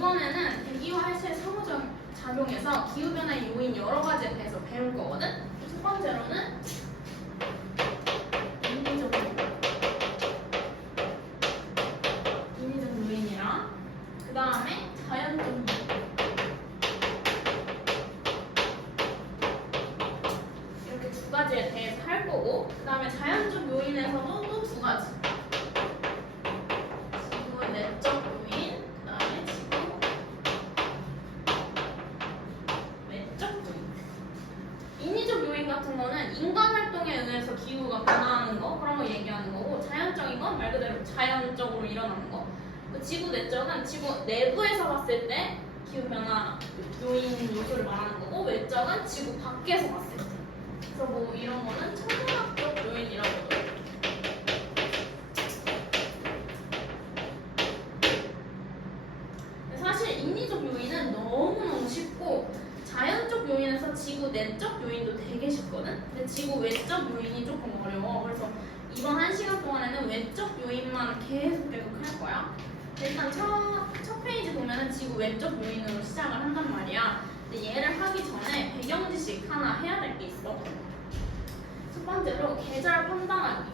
이번에는 대기와 해수의 상호작용에서 기후변화의 요인 여러 가지에 대해서 배울 거거든? 첫 번째로는 인위적 요인이랑 그 다음에 자연적 요인 이렇게 두 가지에 대해서 할 거고 그 다음에 자연적 요인에서도 또 두 가지 지구 내적 요인 그 다음에 지구 외적 요인 인위적 요인 같은 거는 인간 활동에 의해서 기후가 변화하는 거 그런 거 얘기하는 거고 자연적인 건 말 그대로 자연적으로 일어나는 거 지구 내적은 지구 내부에서 봤을 때 기후 변화 요인 요소를 말하는 거고 외적은 지구 밖에서 봤을 때 그래서 뭐 이런 거는 천문학적 요인이라고도 사실 인위적 요인은 너무너무 쉽고 자연적 요인에서 지구 내적 요인도 되게 쉽거든? 근데 지구 외적 요인이 조금 어려워. 그래서 이번 1시간 동안에는 외적 요인만 계속 할 거야. 일단 첫 페이지 보면은 지구 외적 요인으로 시작을 한단 말이야. 근데 얘를 하기 전에 배경 지식 하나 해야 될 게 있어. 첫 번째로 계절 판단하기.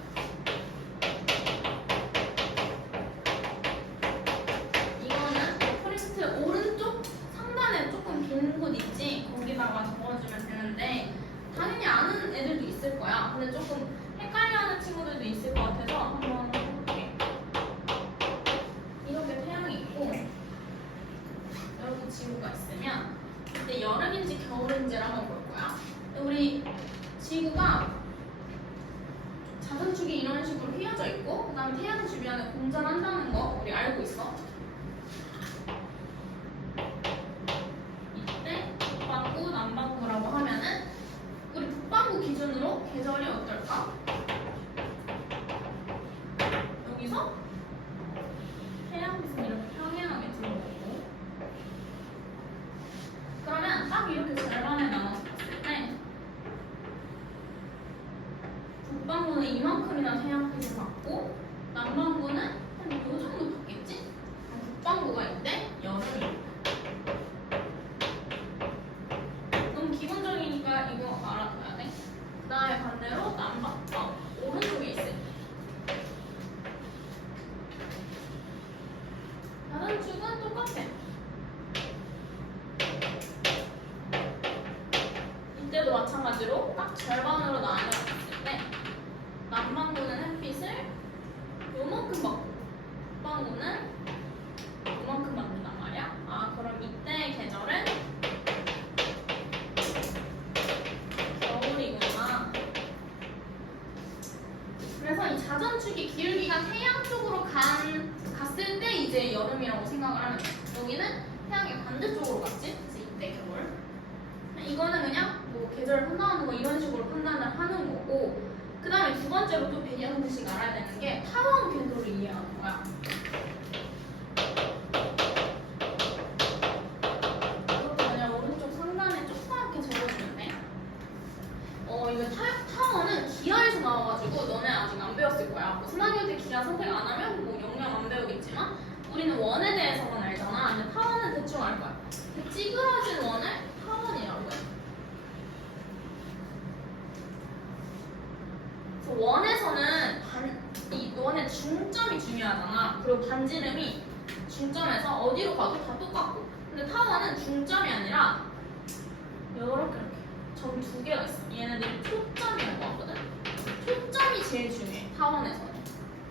이거는 프린트 오른쪽 상단에 조금 빈 곳 있지? 거기다가 적어주면 되는데 당연히 아는 애들도 있을 거야. 근데 조금 헷갈려하는 친구들도 있을 것 같아서 한번 해볼게. 이렇게 태양이 있고 여기 지구가 있으면 이때 여름인지 겨울인지를 한번 볼 거야. 우리 지구가 자전축이 이런 식으로 휘어져 있고 그 다음에 태양 주변에 공전한다는 거 우리 알고 있어. 이때 북반구, 남반구라고 하면은 우리 북반구 기준으로 계절이 어떨까? 여기서 태양빛은 이렇게 평행하게 들어오고 그러면 딱 이렇게 절반에 나눠서 봤을 때 북반구는 이만큼이나 태양빛을 받고 남반구는 한 이 정도 받겠지? 북반구가 이때 여름이 너무 기본적이니까 이거 알아둬야 돼. 그 다음에 반대로 남반구 오른쪽에 있을 때 다른 축은 똑같아. 이때도 마찬가지로 딱 절반으로 나뉘었을 때 남반구는 햇빛을 요만큼 받고 북반구는 요만큼 받는단 말이야. 아 그럼 이때의 계절은 겨울이구나. 그래서 이 자전축이 기울기가 태양 쪽으로 갔을 때 이제 여름이라고 생각을 하면 돼. 여기는 태양이 반대쪽으로 갔지? 그래서 이때 겨울. 이거는 그냥 뭐 계절 판단하는 거 이런 식으로 판단을 하는 거고 그 다음에 두 번째로 또 배경 지식 알아야 되는 게 타원 궤도를 이해하는 거야. 이것도 그냥 오른쪽 상단에 조그맣게 적어주면 돼. 이거 타원은 기하에서 나와가지고 너네 아직 안 배웠을 거야. 뭐 순환경제 기하 선택 안 하면 뭐 영영 안 배우겠지만 우리는 원에 대해서만 알잖아. 근데 타원은 대충 알 거야. 찌그러진 원을 타원이라고 해. 그래서 원에서는 이 원의 중점이 중요하잖아. 그리고 반지름이 중점에서 어디로 가도 다 똑같고. 근데 타원은 중점이 아니라 이렇게 점 두 개가 있어. 얘네들이 초점이라고 하거든. 초점이 제일 중요해. 타원에서는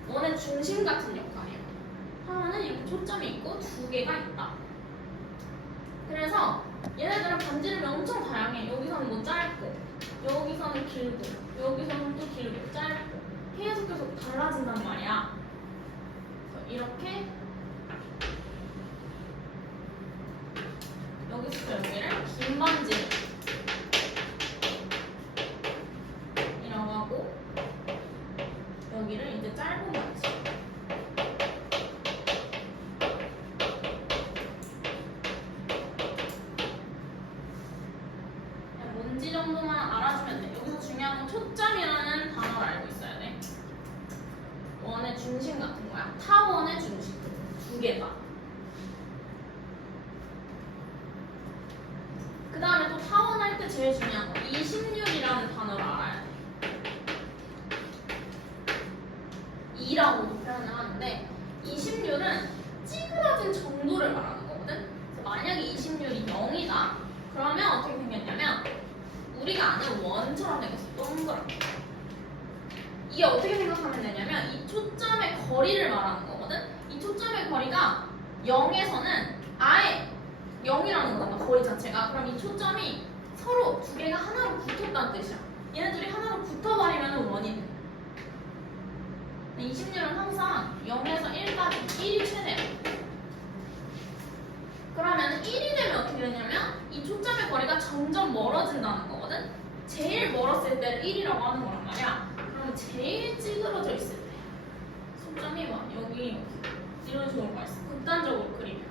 원의 중심 같은 역할이야. 타원은 이렇게 초점이 있고 두 개가 있다. 그래서 얘네들은 반지름이 엄청 다양해. 여기서는 뭐 짧고 여기서는 길고 여기서는 또 길고 짧고 계속 달라진단 말이야. 그래서 이렇게 여기서 여기를 긴 반지름 이라고 하고 여기를 이제 짧은 반지름 뭔지 정도만 알아주면 돼. 여기서 중요한 건 초점이라는 단어를 알고 있어야 돼. 원의 중심 같은 거야. 타원의 중심 두 개다. 2라고도 표현을 하는데, 20률은 찌그러진 정도를 말하는 거거든. 그래서 만약에 20률이 0이다 그러면 어떻게 생겼냐면 우리가 아는 원처럼 생겼어. 동그랗게. 이게 어떻게 생각하면 되냐면 이 초점의 거리를 말하는 거거든. 이 초점의 거리가 0에서는 아예 0이라는 거잖아, 거리 자체가. 그럼 이 초점이 서로 두 개가 하나로 붙었다는 뜻이야. 얘네들이 하나로 붙어버리면 원이 돼. 20률은 항상 0에서 1까지 1이 최대야. 그러면 1이 되면 어떻게 되냐면 이 초점의 거리가 점점 멀어진다는 거거든. 제일 멀었을 때를 1이라고 하는 거란 말이야. 그러면 제일 찌그러져 있을 때 초점이 막 여기 이런 식으로 가 있어. 극단적으로 그리면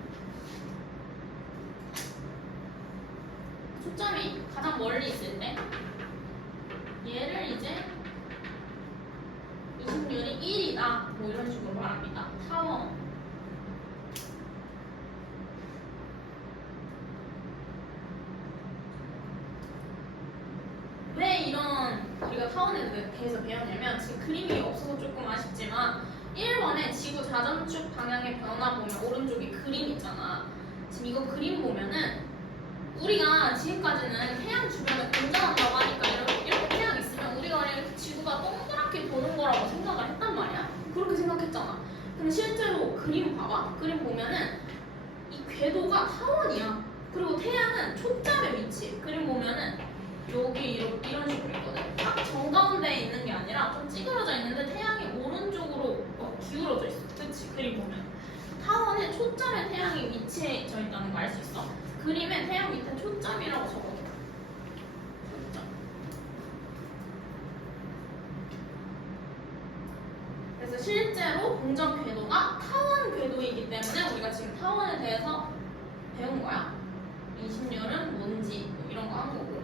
초점이 가장 멀리 있을 때 얘를 이제 20률이 1이다 뭐 이런 식으로 말합니다. 타원. 왜 이런 우리가 타원에 대해서 배웠냐면 지금 그림이 없어서 조금 아쉽지만 1번에 지구 자전축 방향의 변화 보면 오른쪽에 그림 있잖아. 지금 이거 그림 보면은 우리가 지금까지는 태양 주변을 공전한다고 하니까 이렇게 태양 있으면 우리가 그냥 이렇게 지구가 동그랗게 도는 거라고 생각을 했단 말이야. 그렇게 생각했잖아. 근데 실제로 그림 봐봐. 그림 보면은 이 궤도가 타원이야. 그리고 태양은 초점에 위치해. 그림 보면은 여기 이런 식으로 있거든. 딱 정가운데에 있는 게 아니라 좀 찌그러져 있는데 태양이 오른쪽으로 기울어져 있어. 그치? 그림 보면 타원에 초점에 태양이 위치해져 있다는 거 알 수 있어. 그림에 태양 밑에 초점이라고 적어줘. 초점. 그래서 실제로 공전 궤도가 타원 궤도이기 때문에 우리가 지금 타원에 대해서 배운 거야. 20률은 뭔지 뭐 이런 거 한 거고.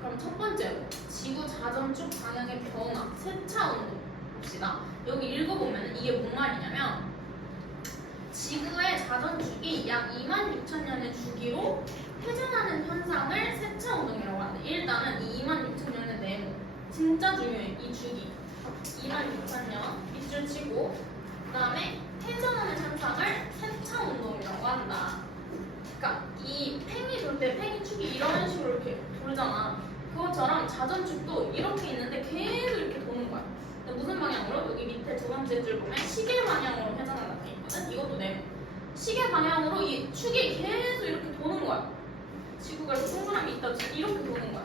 그럼 첫 번째로 지구 자전축 방향의 변화, 세차 운동 봅시다. 여기 읽어보면 이게 뭔 말이냐면 지구의 자전축이 약 26,000년의 주기로 회전하는 현상을 세차 운동이라고 하는데 일단은 이 26,000년의 네모 진짜 중요해. 이 주기 26,000년 밑줄 치고 그 다음에 회전하는 현상을 세차 운동이라고 한다. 그러니까 이 팽이 돌 때 팽이 축이 이런 식으로 이렇게 돌잖아. 그것처럼 자전축도 이렇게 있는데 계속 이렇게 도는 거야. 근데 무슨 방향으로? 여기 밑에 두 번째 줄 보면 시계 방향으로 회전한다고 돼 있거든. 이것도 네모. 시계 방향으로 이 축이 계속 이렇게 도는 거야. 지구가 이렇게 동그라미 있다 이렇게 도는 거야.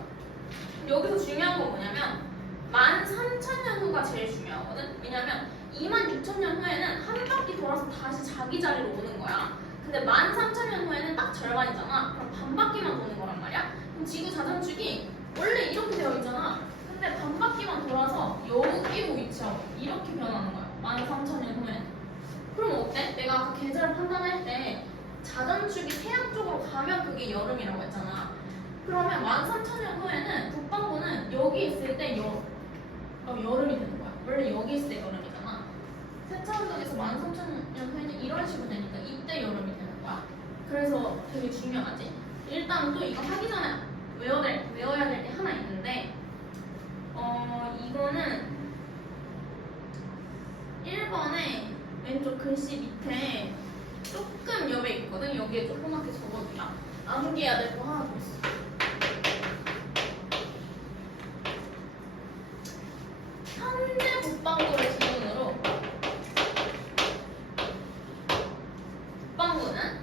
여기서 중요한 건 뭐냐면 13,000년 후가 제일 중요하거든. 왜냐면 26,000년 후에는 한 바퀴 돌아서 다시 자기 자리로 오는 거야. 근데 13,000년 후에는 딱 절반이잖아. 그럼 반 바퀴만 도는 거란 말이야. 그럼 지구 자전축이 원래 이렇게 되어 있잖아. 근데 반 바퀴만 돌아서 여기로 위치하고 이렇게 변하는 거야. 13,000년 후에는. 그럼 어때? 내가 아까 계절을 판단할 때 자전축이 태양 쪽으로 가면 그게 여름이라고 했잖아. 그러면 13,000년 후에는 북반구는 여기 있을 때 여름이 되는 거야. 원래 여기 있을 때 여름이잖아. 세차운동에서 13,000년 후에는 이런 식으로 되니까 이때 여름이 되는 거야. 그래서 되게 중요하지. 일단 또 이거 하기 전에 외워야 될 게 하나 있는데 이거는 1번에 왼쪽 글씨 밑에 조금 옆에 있거든. 여기에 조그맣게 적어주라. 암기해야 될 거 하나 더 있어. 현재 북반구를 기준으로 북반구는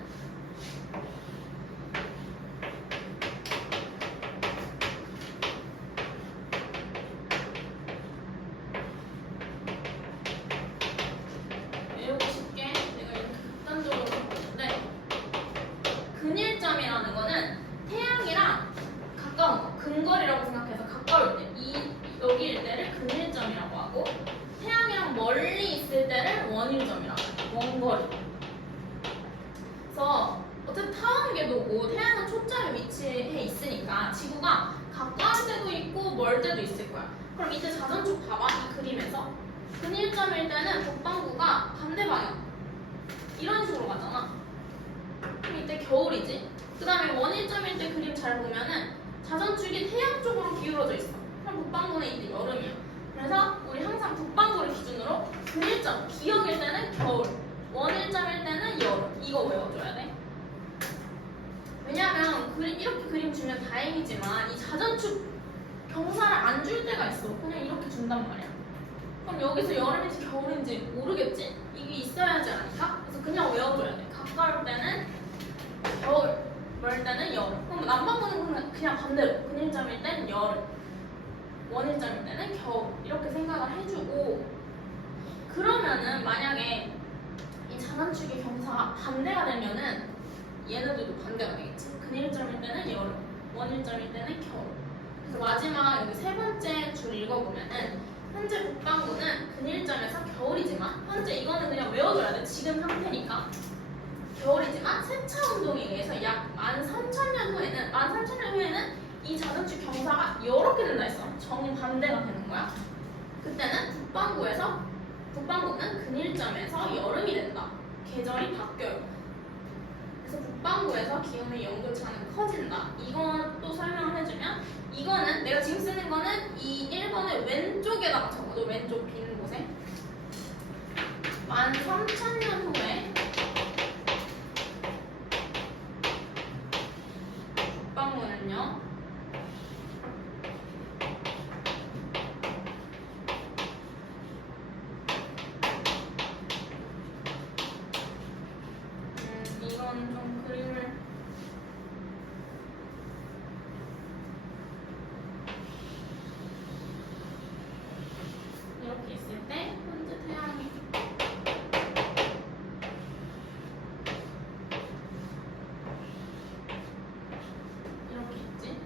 외우고 쉽게 내가 이렇게 극단적으로 적었는데 근일점이라는 거는 태양이랑 가까운 거, 근거리라고 생각해서 가까울 때 여기일 때를 근일점이라고 하고 태양이랑 멀리 있을 때를 원일점이라고 해요. 원거리. 그래서 어쨌든 타원 궤도고 태양은 초점에 위치해 있으니까 지구가 가까운 때도 있고 멀 때도 있을 거야. 그럼 이때 자전축 봐봐. 이 그림에서 근일점일 때는 북반구가 반대 방향 이런 식으로 가잖아. 그럼 이때 겨울이지. 그 다음에 원일점일 때 그림 잘 보면은 자전축이 태양 쪽으로 기울어져 있어. 그럼 북반구는 이제 여름이야. 그래서 우리 항상 북반구를 기준으로 근일점 원일점, 기역일 때는 겨울, 원일점일 때는 여름. 이거 외워줘야 돼. 왜냐면 이렇게 그림 주면 다행이지만 이 자전축 경사를 안 줄 때가 있어. 그냥 이렇게 준단 말이야. 그럼 여기서 여름인지 겨울인지 모르겠지? 이게 있어야지 않을까? 그래서 그냥 외워줘야 돼. 가까울 때는 겨울, 멀 때는 여름. 그럼 남방구는 그냥 반대로. 근일점일 땐 여름, 원일점일 때는 겨울. 이렇게 생각을 해주고, 그러면은 만약에 이 자단축의 경사가 반대가 되면은 얘네들도 반대가 되겠지. 근일점일 때는 여름, 원일점일 때는 겨울. 그래서 마지막 여기 세 번째 줄 읽어보면은 현재 북반구는 근일점에서 겨울이지만, 현재 이거는 그냥 외워줘야 돼. 지금 상태니까. 겨울이지만 세차 운동에 의해서 약 13,000년 후에는 이 자전축 경사가 이렇게 된다 했어. 정반대가 되는 거야. 그때는 북반구는 근일점에서 여름이 된다. 계절이 바뀌어요. 그래서 북반구에서 기온의 연교차는 커진다. 이건 또 설명을 해주면, 이거는 내가 지금 쓰는 거는 이 1번의 왼쪽에다가 적어도 왼쪽 빈 곳에 13,000년 후에 북반구는요 이건 좀 그림을 이렇게 있을 때 현재 태양이 이렇게 있지.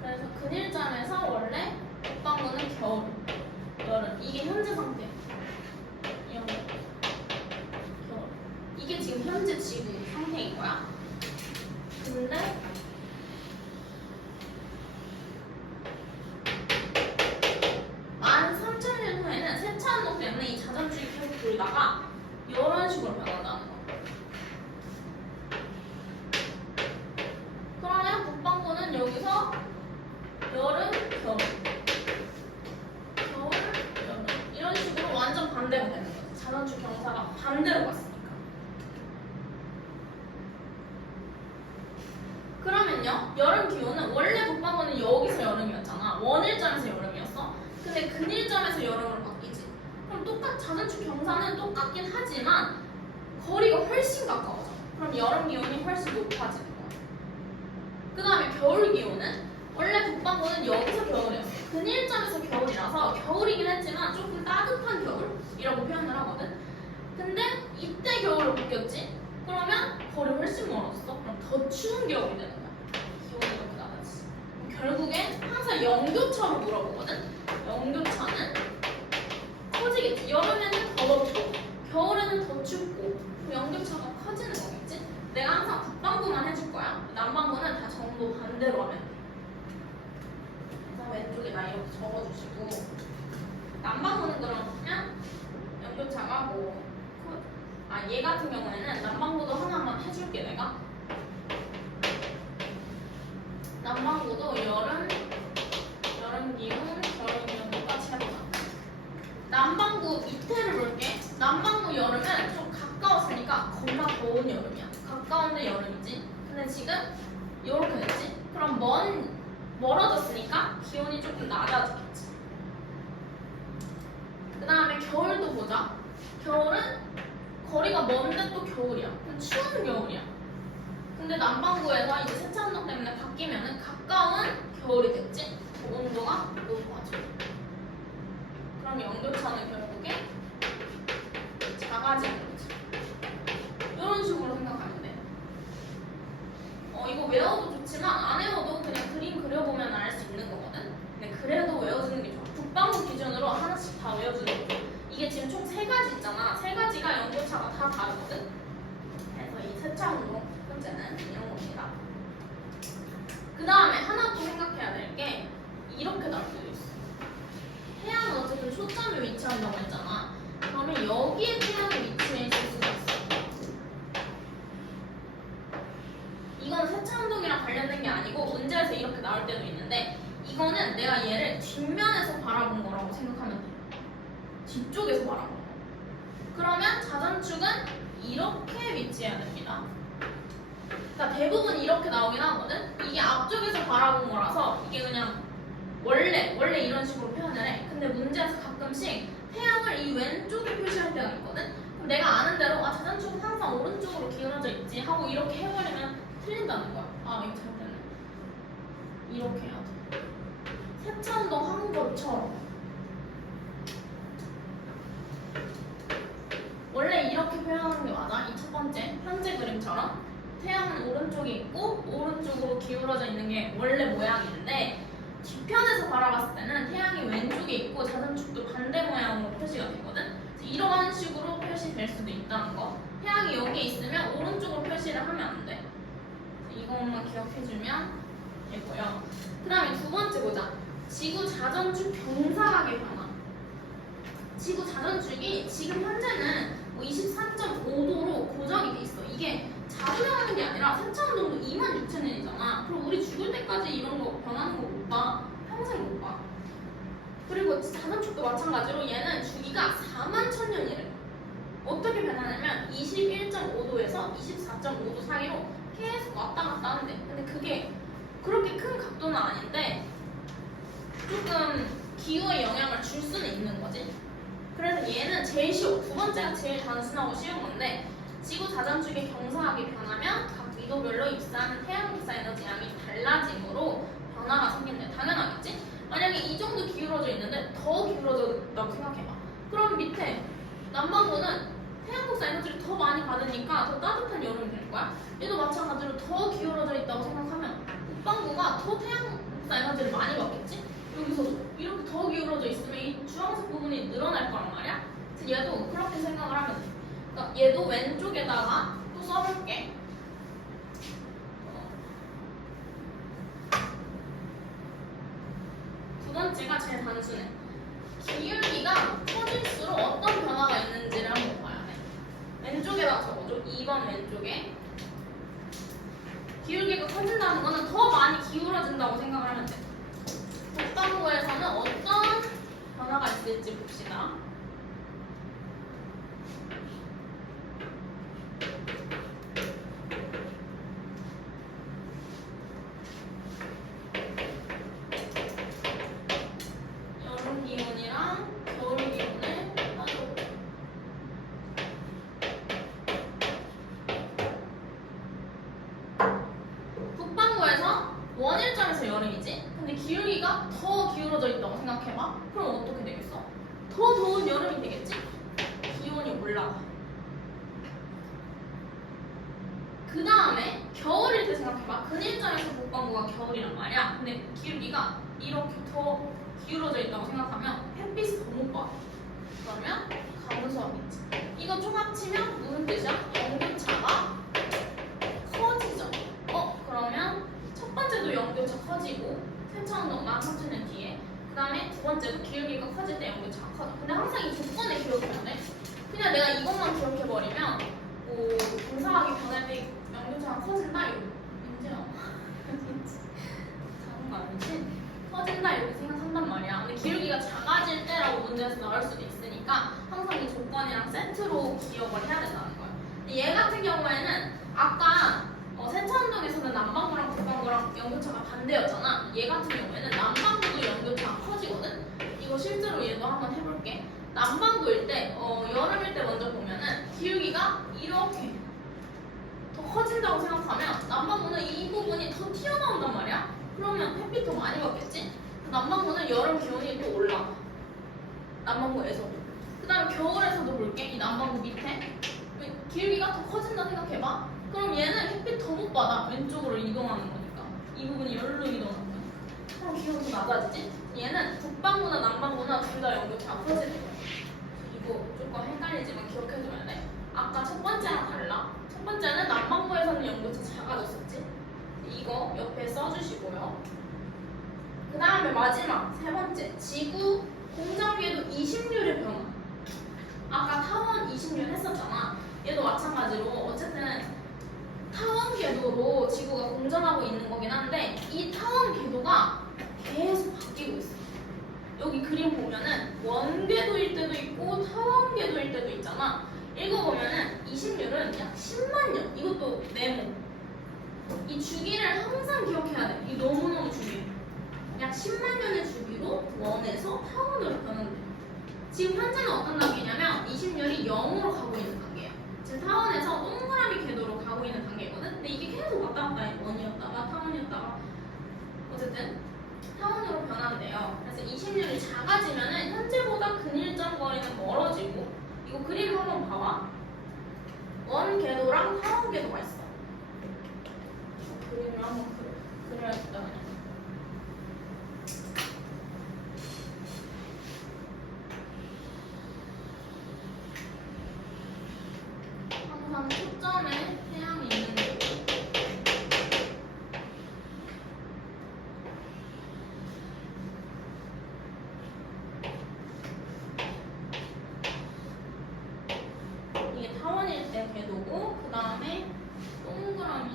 그래서 근일점에서 원래 북반구는 겨울, 여름. 이게 현재 상태. 이런 거. 겨울. 이게 지금 현재 지구 상태인 거야. 근데 13,000년 후에는 세차운동 때문에 이 자전축이 계속 돌다가 이런 식으로 변한다는 거. 그러면 북반구는 여기서 여름, 겨울, 겨울, 여름 이런 식으로 완전 반대가 되는 거죠. 자전축 경사가 반대로 갔으니까. 그러면요, 여름 기온은 원래 북반구는 여기서 여름이었잖아. 원일점에서 여름이었어. 근데 근일점에서 여름으로 바뀌지. 그럼 자전축 경사는 똑같긴 하지만 거리가 훨씬 가까워져. 그럼 여름 기온이 훨씬 높아지는 거야. 그 다음에 겨울 기온은 원래 북반구는 여기서 겨울이었어. 근일점에서 겨울이라서 겨울이긴 했지만 조금 따뜻한 겨울이라고 표현을 하거든. 근데 이때 겨울로 바뀌었지? 그러면 거리 훨씬 멀어졌어. 그럼 더 추운 겨울이 되는 거야. 기온이 이렇게 나가지. 결국엔 항상 연교차로 물어보거든. 연교차는 커지겠지. 여름에는 더 덥고 겨울에는 더 춥고 연교차가 커지는 거겠지. 내가 항상 북반구만 해줄 거야. 남반구는 다 전부 반대로 하면 돼. 그래서 왼쪽에다 이렇게 적어주시고, 남반구는 그러면 연교차가 얘 같은 경우에는 남반구도 하나만 해줄게 내가. 남반구도 여름 기온, 겨울 기온 똑같이 해보자. 남반구 밑에를 볼게. 남반구 여름은 좀 가까웠으니까 겁나 더운 여름이야. 가까운데 여름이지. 근데 지금 이렇게 됐지? 그럼 멀어졌으니까 기온이 조금 낮아지겠지. 그 다음에 겨울도 보자. 겨울은 거리가 먼데 또 겨울이야. 그럼 추운 겨울이야. 근데 남반구에서 이제 세차운동 때문에 바뀌면은 가까운 겨울이 됐지? 온도가 높아져. 그럼 연교차는 결국에 작아지는 거지. 이런 식으로 생각하면 돼. 이거 외워도 좋지만 안 외워도 그냥 그림 그려보면 알 수 있는 거거든. 근데 그래도 외워주는 게 좋아. 북반구 기준으로 하나씩 다 외워주는 게 좋아. 이게 지금 총 3가지 있잖아. 3가지가 연교차가 다 다르거든. 그래서 이 세차운동 첫 번째는 이런 겁니다. 그 다음에 하나 또 생각해야 될 게 이렇게 나올 수도 있어. 태양은 어쨌든 초점에 위치한다고 했잖아. 그러면 여기에 태양이 위치해 있을 수가 있어. 이건 세차운동이랑 관련된 게 아니고 문제에서 이렇게 나올 때도 있는데, 이거는 내가 얘를 뒷면에서 바라본 거라고 생각하면 돼. 뒤쪽에서 바라본 거. 그러면 자전축은 이렇게 위치해야 됩니다. 그러니까 대부분 이렇게 나오긴 하거든. 이게 앞쪽에서 바라본 거라서 이게 그냥 원래 이런 식으로 표현을 해. 근데 문제에서 가끔씩 태양을 이 왼쪽에 표시할 때가 있거든. 그럼 내가 아는 대로 자전축은 항상 오른쪽으로 기울어져 있지 하고 이렇게 해버리면 틀린다는 거야. 이거 잘못됐네. 이렇게 해야 돼. 세차운동 한 것처럼. 원래 이렇게 표현하는 게 맞아. 이 첫 번째 현재 그림처럼 태양은 오른쪽에 있고 오른쪽으로 기울어져 있는 게 원래 모양인데 뒤편에서 바라봤을 때는 태양이 왼쪽에 있고 자전축도 반대 모양으로 표시가 되거든. 이런 식으로 표시될 수도 있다는 거. 태양이 여기에 있으면 오른쪽으로 표시를 하면 안 돼. 이것만 기억해주면 되고요. 그 다음에 두 번째 보자. 지구 자전축 경사각의 변화. 지구 자전축이 지금 현재는 24.5도로 고정이 돼 있어. 이게 자주 나오는 게 아니라 세차운동도 26,000년이잖아. 그럼 우리 죽을 때까지 이런 거 변하는 거 못 봐. 평생 못 봐. 그리고 자전축도 마찬가지로 얘는 주기가 41,000년이래. 어떻게 변하냐면 21.5도에서 24.5도 사이로 계속 왔다 갔다 하는데, 근데 그게 그렇게 큰 각도는 아닌데 조금 기후에 영향을 줄 수는 있는 거지. 그래서 얘는 제일 쉬워. 두 번째가 제일 단순하고 쉬운 건데, 지구 자전축의 경사각이 변하면 각 위도별로 입사하는 태양 복사 에너지 양이 달라짐으로 변화가 생긴대. 당연하겠지? 만약에 이 정도 기울어져 있는데 더 기울어졌다고 생각해봐. 그럼 밑에 남반구는 태양 복사 에너지를 더 많이 받으니까 더 따뜻한 여름이 될 거야. 얘도 마찬가지로 더 기울어져 있다고 생각하면 북반구가 더 태양 복사 에너지를 많이 받겠지? 여기서도 이렇게 더 기울어져 있으면 이 주황색 부분이 늘어날 거란 말이야. 그래서 얘도 그렇게 생각을 하면 돼. 그러니까 얘도 왼쪽에다가 또 써볼게. 두 번째가 제일 단순해. 기울기가 커질수록 어떤 변화가 있는지를 한번 봐야 돼. 왼쪽에다 적어줘. 2번 왼쪽에. 기울기가 커진다는 거는 더 많이 기울어진다고 생각을 하면 돼. 북반구에서는 어떤 변화가 있을지 봅시다. 여름 기온이랑 겨울 기온을 따져볼게요. 북반구에서 원일점에서 여름이지? 근데 기울기가 더 기울어져 있다고 생각해봐. 그럼 어떻게 되겠어? 더 더운 여름이 되겠지? 기온이 올라가. 그 다음에 겨울일 때 생각해봐. 근일점에서 북반구가 겨울이란 말이야. 근데 기울기가 이렇게 더 기울어져 있다고 생각하면 햇빛이 더 못 받아. 그러면 감소하겠지. 이거 총 합치면 무슨 뜻이야? 연교차가 커지죠. 그러면 첫 번째도 연교차 커지고 세차운동만 3,000년 뒤에, 그 다음에 두 번째도 기울기가 커질 때 연교차가 커져. 근데 항상 이 조건을 기억해야 돼. 그냥 내가 이것만 기억해버리면 경사각이 변할 때 연교차가 커진다 이거 문제야. 작은 거 아니지? 커진다 이렇게 생각한단 말이야. 근데 기울기가 작아질 때라고 문제에서 나올 수도 있으니까 항상 이 조건이랑 세트로 기억을 해야 된다는 거야. 근데 얘 같은 경우에는 아까 세차운동에서는 남반구랑 북반구랑 연교차가 반대였잖아. 얘 같은 경우에는 남반구도 연교차가 커지거든. 이거 실제로 얘도 한번 해볼게. 남반구일 때, 여름일 때 먼저 보면은 기울기가 이렇게 더 커진다고 생각하면 남반구는 이 부분이 더 튀어나온단 말이야. 그러면 햇빛 더 많이 받겠지? 남반구는 여름 기온이 또 올라가. 남반구에서도. 그 다음에 겨울에서도 볼게. 이 남반구 밑에 기울기가 더 커진다 생각해봐. 그럼 얘는 햇빛 더 못 받아. 왼쪽으로 이동하는 거니까. 이 부분이 여기로 이동하는 거니까. 그럼 기온도 낮아지지? 얘는 북반구나 남반구나 둘 다 연교차가 커지는 거야. 이거 조금 헷갈리지만 기억해줘야 돼. 아까 첫 번째랑 달라. 첫 번째는 남반구에서는 연교차 작아졌었지. 이거 옆에 써주시고요. 그 다음에 마지막 세 번째, 지구 공전궤도 20률의 변화. 아까 타원 20률 했었잖아. 얘도 마찬가지로 어쨌든 타원 궤도로 지구가 공전하고 있는 거긴 한데 이 타원 궤도가 계속 바뀌고 있어. 여기 그림 보면은 원궤도일 때도 있고 타원 궤도일 때도 있잖아. 있잖아. 읽어보면은 20률은 약 10만 년. 이것도 네모. 이 주기를 항상 기억해야 돼. 이 너무너무 중요해. 약 10만 년의 주기로 원에서 타원으로 변한대. 지금 현재는 어떤 단계냐면 20률이 0으로 가고 있는 단계야. 지금 타원에서 동그라미 궤도로 가고 있는 단계거든. 근데 이게 계속 왔다 갔다 해. 원이었다가 타원이었다가 어쨌든 타원으로 변한대요. 그래서 20률이 작아지면은 현재보다 근일점 거리는 멀어지고 이거 그림 한번 봐봐. 원 궤도랑 타원 궤도가 있어. 그림을 한번 그려야겠다. 항상 초점에 태양이 있는 거. 이게 타원일 때 궤도고 그 다음에 동그라미.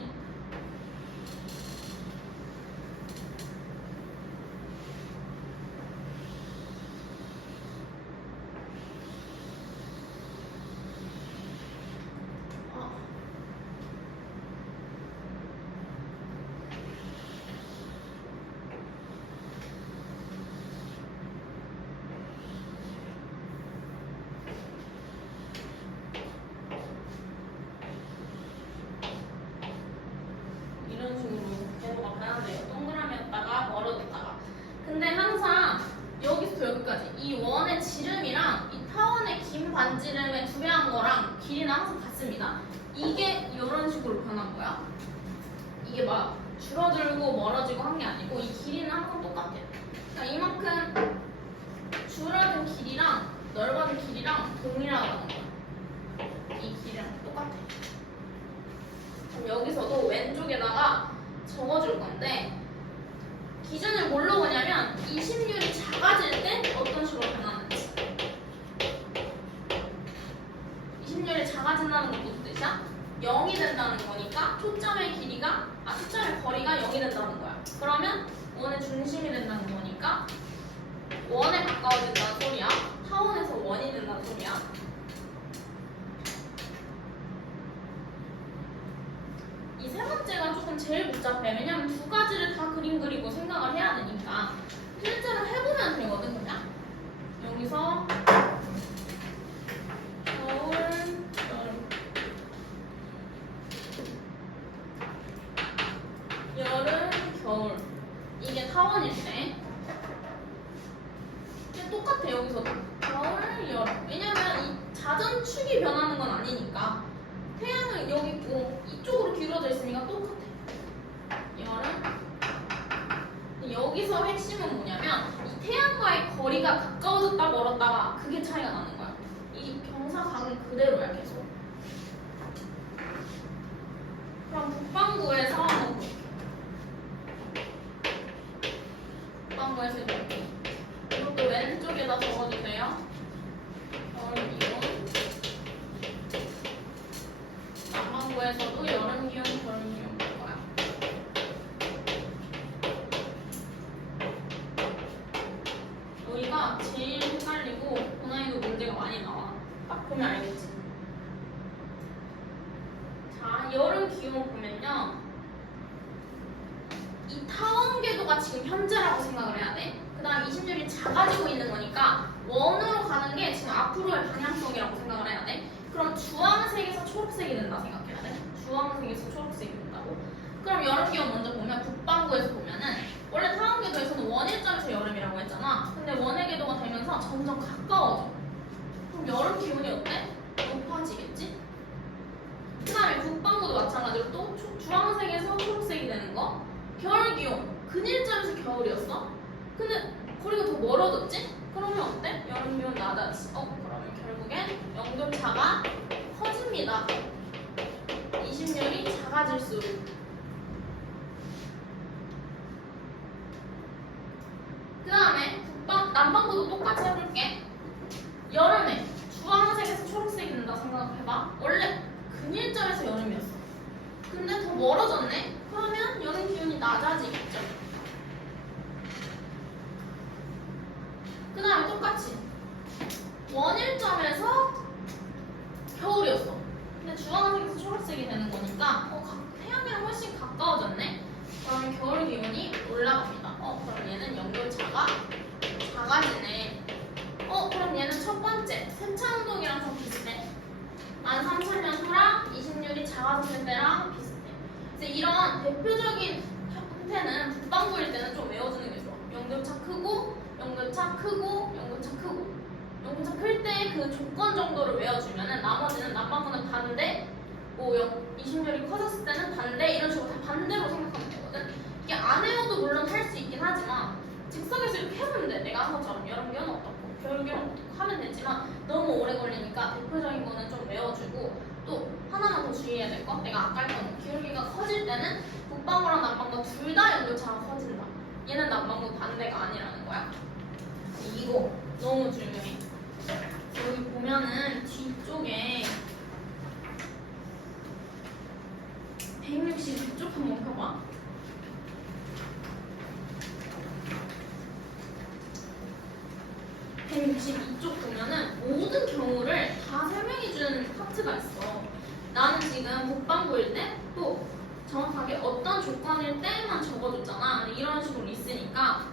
이런 식으로 궤도가 변한대요. 동그라미였다가 멀어졌다가. 근데 항상 여기서 여기까지 이 원의 지름이랑 이 타원의 긴 반지름의 구배한 거랑 길이는 항상 같습니다. 이게 이런 식으로 변한 거야. 이게 막 줄어들고 멀어지고 한 게 아니고 이 길이는 항상 똑같아요. 그러니까 이만큼 줄어든 길이랑 넓어진 길이랑 동일하다는 거야. 이 길이랑 똑같아. 그럼 여기서도 왼쪽에다가 적어줄 건데 기준을 뭘로 보냐면 20률이 작아질 때 어떤 식으로 변하는지. 20률이 작아진다는 건 무슨 뜻이야? 0이 된다는 거니까 초점의 거리가 0이 된다는 거야. 그러면 원의 중심이 된다는 거니까 원에 가까워진다는 소리야. 타원에서 원이 된다는 소리야. 이 세 번째가 조금 제일 복잡해. 왜냐면 두 가지를 다 그림 그리고 생각을 해야 되니까. 실제로 해보면 되거든, 그냥. 여기서 겨울, 여름, 겨울. 이게 타원일 때. 근데 똑같아, 여기서도. 겨울, 여름. 왜냐면 이 자전축이 변하는 건 아니니까. 태양은 여기 있고 이쪽으로 기울어져 있으니까 똑같아. 여름. 여기서 핵심은 뭐냐면 이 태양과의 거리가 가까워졌다 멀었다가 그게 차이가 나는 거야. 이 경사각은 그대로야 계속. 그럼 북반구에서 한번 볼게요. 북반구에서 이렇게 이것도 왼쪽에다 적어주세요. 겨울 기온. 남반구에서도 여름 기온, 겨울 기온 볼 거야. 여기가 제일 헷갈리고 고난이도 문제가 많이 나와. 딱 보면 알겠지. 자, 여름 기온 보면요. 이 타원 궤도가 지금 현재라고 생각을 해야 돼. 그 다음 20률이 작아지고 있는 거니까 원으로 가는 게 지금 앞으로의 방향성이라고 생각을 해야 돼. 그럼 주황색에서 초록색이 된다 생각해야 돼. 주황색에서 초록색이 된다고. 그럼 여름 기온 먼저 보면 북반구에서 보면은 원래 타원 궤도에서는 원일점에서 여름이라고 했잖아. 근데 원의 궤도가 되면서 점점 가까워져. 그럼 여름 기온이 어때? 높아지겠지? 그 다음에 북반구도 마찬가지로 또 주황색에서 초록색이 되는 거. 겨울 기온, 근일점에서 겨울이었어. 근데 거리가 더 멀어졌지? 그러면 어때? 여름 기온 낮아지. 그러면 결국엔 영도차가 커집니다. 20률이 작아질수록. 그 다음에 남반구도 똑같이 해볼게. 여름에 주황색에서 초록색이 된다 생각해봐. 원래 근일점에서 여름이었어. 근데 더 멀어졌네? 그러면 여름 기온이 낮아지겠죠. 그 다음에 똑같이 원일점에서 겨울이었어. 근데 주황색에서 초록색이 되는 거니까 태양이랑 훨씬 가까워졌네. 그러면 겨울 기온이 올라갑니다. 그럼 얘는 연결차가 작아지네. 그럼 얘는 첫 번째 세차운동이랑 좀 비슷해. 13,000년 후랑 20률이 작아졌을 때랑 비슷해. 이제 이런 대표적인 형태는 북반구일 때는 좀 외워주는 게 좋아. 연결차 크고, 연결차 크고, 연결차 크고. 연결차 클 때 그 조건 정도를 외워주면은 나머지는 남반구는 반대, 20률이 커졌을 때는 반대, 이런 식으로 다 반대로 생각하면 되거든. 이게 안 외워도 물론 할 수 있긴 하지만 직선에서 이렇게 해보면 돼. 내가 한 것처럼 여름 기온은 어떻고 겨울 기온은 어떻고 하면 되지만 너무 오래 걸리니까 대표적인 거는 좀 외워주고, 또 하나만 더 주의해야 될 거, 내가 아까 했던 기울기가 커질 때는 북반구랑 남반구 둘 다 연결차가 커진다. 얘는 남반구 반대가 아니라는 거야. 이거 너무 중요해. 여기 보면은 뒤쪽에 162쪽 한번 펴봐. 이쪽 보면은 모든 경우를 다 설명해준 파트가 있어. 나는 지금 북반구일 때 또 정확하게 어떤 조건일 때만 적어줬잖아. 이런 식으로 있으니까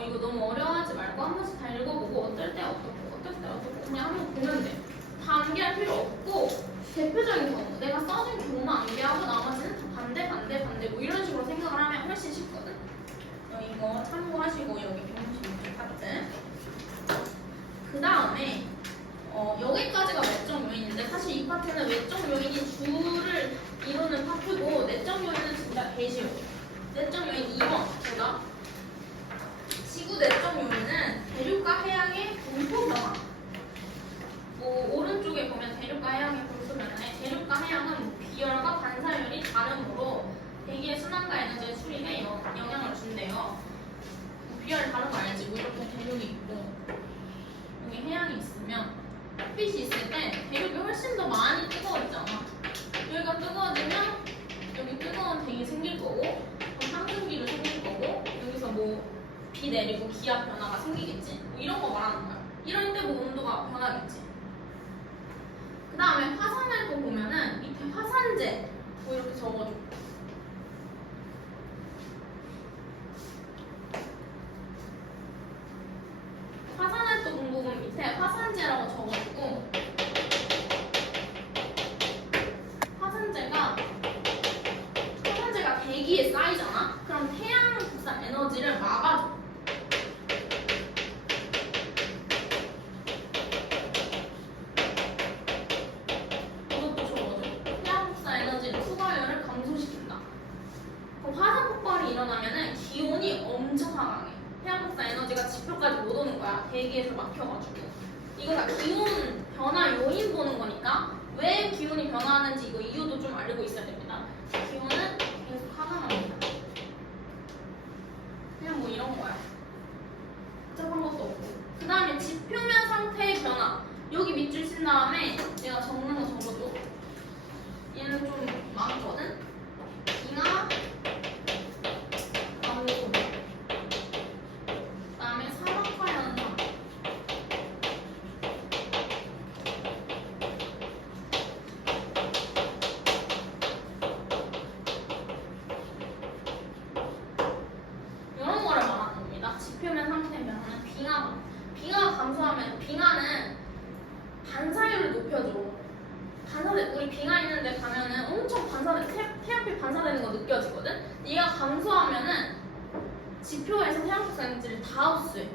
이거 너무 어려워하지 말고 한 번씩 다 읽어보고 어떨 때 어떻고 어떨 때 어떻고 그냥 한번 보면 돼. 다 암기할 필요 없고 대표적인 경우 내가 써준 경우만 암기하고 나머지는 다 반대 반대 반대 뭐 이런 식으로 생각을 하면 훨씬 쉽거든. 이거 참고하시고 여기 162쪽 파트. 그 다음에 여기까지가 외적 요인인데 사실 이 파트는 외적 요인이 주를 이루는 파트고 내적 요인은 진짜 개쉬워. 내적 요인 2번 보자. 지구 내적 요인은 대륙과 해양의 분포 변화. 오른쪽에 보면 대륙과 해양의 분포 변화에 대륙과 해양은 비열과 반사율이 다르므로 대기의 순환과 에너지의 수립에 영향을 준대요. 비열 다른 거 알지? 이렇게 대륙이 있고 여기 해양이 있으면 햇빛이 있을 때 대륙이 훨씬 더 많이 뜨거워지잖아. 여기가 뜨거워지면 여기 뜨거운 대기 생길 거고 상승기도 생길 거고 여기서 비 내리고 기압 변화가 생기겠지. 이런 거 말하는 거야. 이럴 때 온도가 변하겠지. 그 다음에 화산을 또 보면은 밑에 화산재 이렇게 적어줘. 화산활동 공복은 밑에 화산재라고 적어주고, 화산재가 대기에 쌓이잖아? 그럼 태양 복사 에너지를 막아줘. 이것도 적어줘. 태양 복사 에너지를 투과율을 감소시킨다. 그럼 화산 폭발이 일어나면은 기온이 엄청 하강해. 태양 복사 에너지가 지표까지 못 오는 거야. 대기에서 막혀가지고. 이거 다 기온 변화 요인 보는 거니까 왜 기온이 변화하는지 이거 이유도 좀 알고 있어야 됩니다. 기온은 계속 하강합니다. 그냥 이런 거야. 복잡한 것도 없고. 그 다음에 지표면 상태의 변화. 여기 밑줄 친 다음에 내가 적는 거 적어줘. 얘는 좀 많거든? 빙하, 강도. 그다음에 사막화 현상. 이런 거를 말하는 겁니다. 지표면 상태 변화는 빙하가 감소하면 빙하는 반사율을 높여줘. 우리 빙하 있는 데 가면은 엄청 태양빛 반사되는 거 느껴지거든? 얘가 감소하면은 지표에서 태양 복사 에너지를 다 흡수해.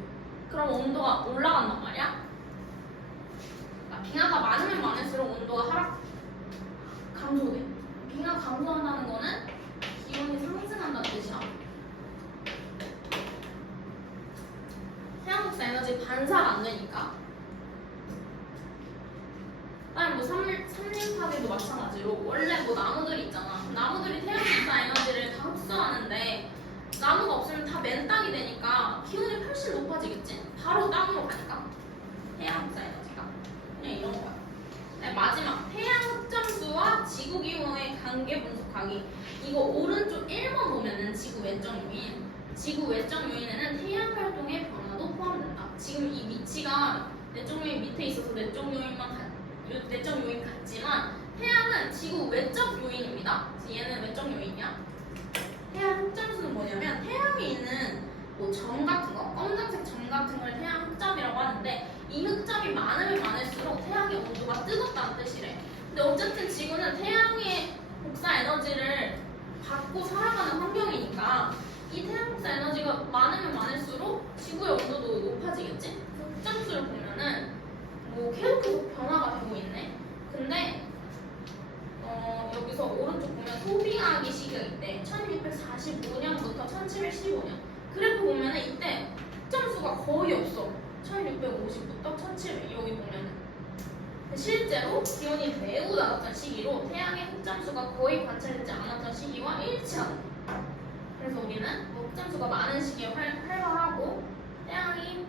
그럼 온도가 올라간단 말이야. 그러니까 빙하가 많으면 많을수록 온도가 감소돼. 빙하 감소한다는 거는 기온이 상승한다는 뜻이야. 태양 복사 에너지 반사가 안 되니까. 그다음에 산림파괴도 마찬가지로 원래 나무들이 있잖아. 나무들이 태양 복사 에너지를 다 흡수하는데 나무가 없으면 다 맨땅이 되니까 기온이 훨씬 높아지겠지? 바로 땅으로 가니까 태양 복사 에너지가 그냥 이런 거야. 네, 마지막 태양 흑점수와 지구 기온의 관계 분석하기. 이거 오른쪽 1번 보면은 지구 외적 요인. 지구 외적 요인에는 태양 활동의 변화도 포함된다. 지금 이 위치가 내적 요인 밑에 있어서 내적 요인 같지만 얘는 외적 요인이야. 태양 흑점수는 뭐냐면 태양에 있는 뭐 점 같은 거, 검정색 점 같은 걸 태양 흑점이라고 하는데 이 흑점이 많으면 많을수록 태양의 온도가 뜨겁다는 뜻이래. 근데 어쨌든 지구는 태양의 복사 에너지를 받고 살아가는 환경이니까 이 태양 복사 에너지가 많으면 많을수록 지구의 온도도 높아지겠지? 흑점수를 보면은 뭐 계속 변화가 되고 있네. 근데 여기서 오른쪽 보면 소빙하기 시기가 있대. 1645년부터 1715년. 그래프 보면은 이때 흑점수가 거의 없어. 1650부터 1700 여기 보면은. 실제로 기온이 매우 낮았던 시기로 태양의 흑점수가 거의 관찰되지 않았던 시기와 일치한다. 그래서 우리는 뭐 흑점수가 많은 시기에 활발하고 태양이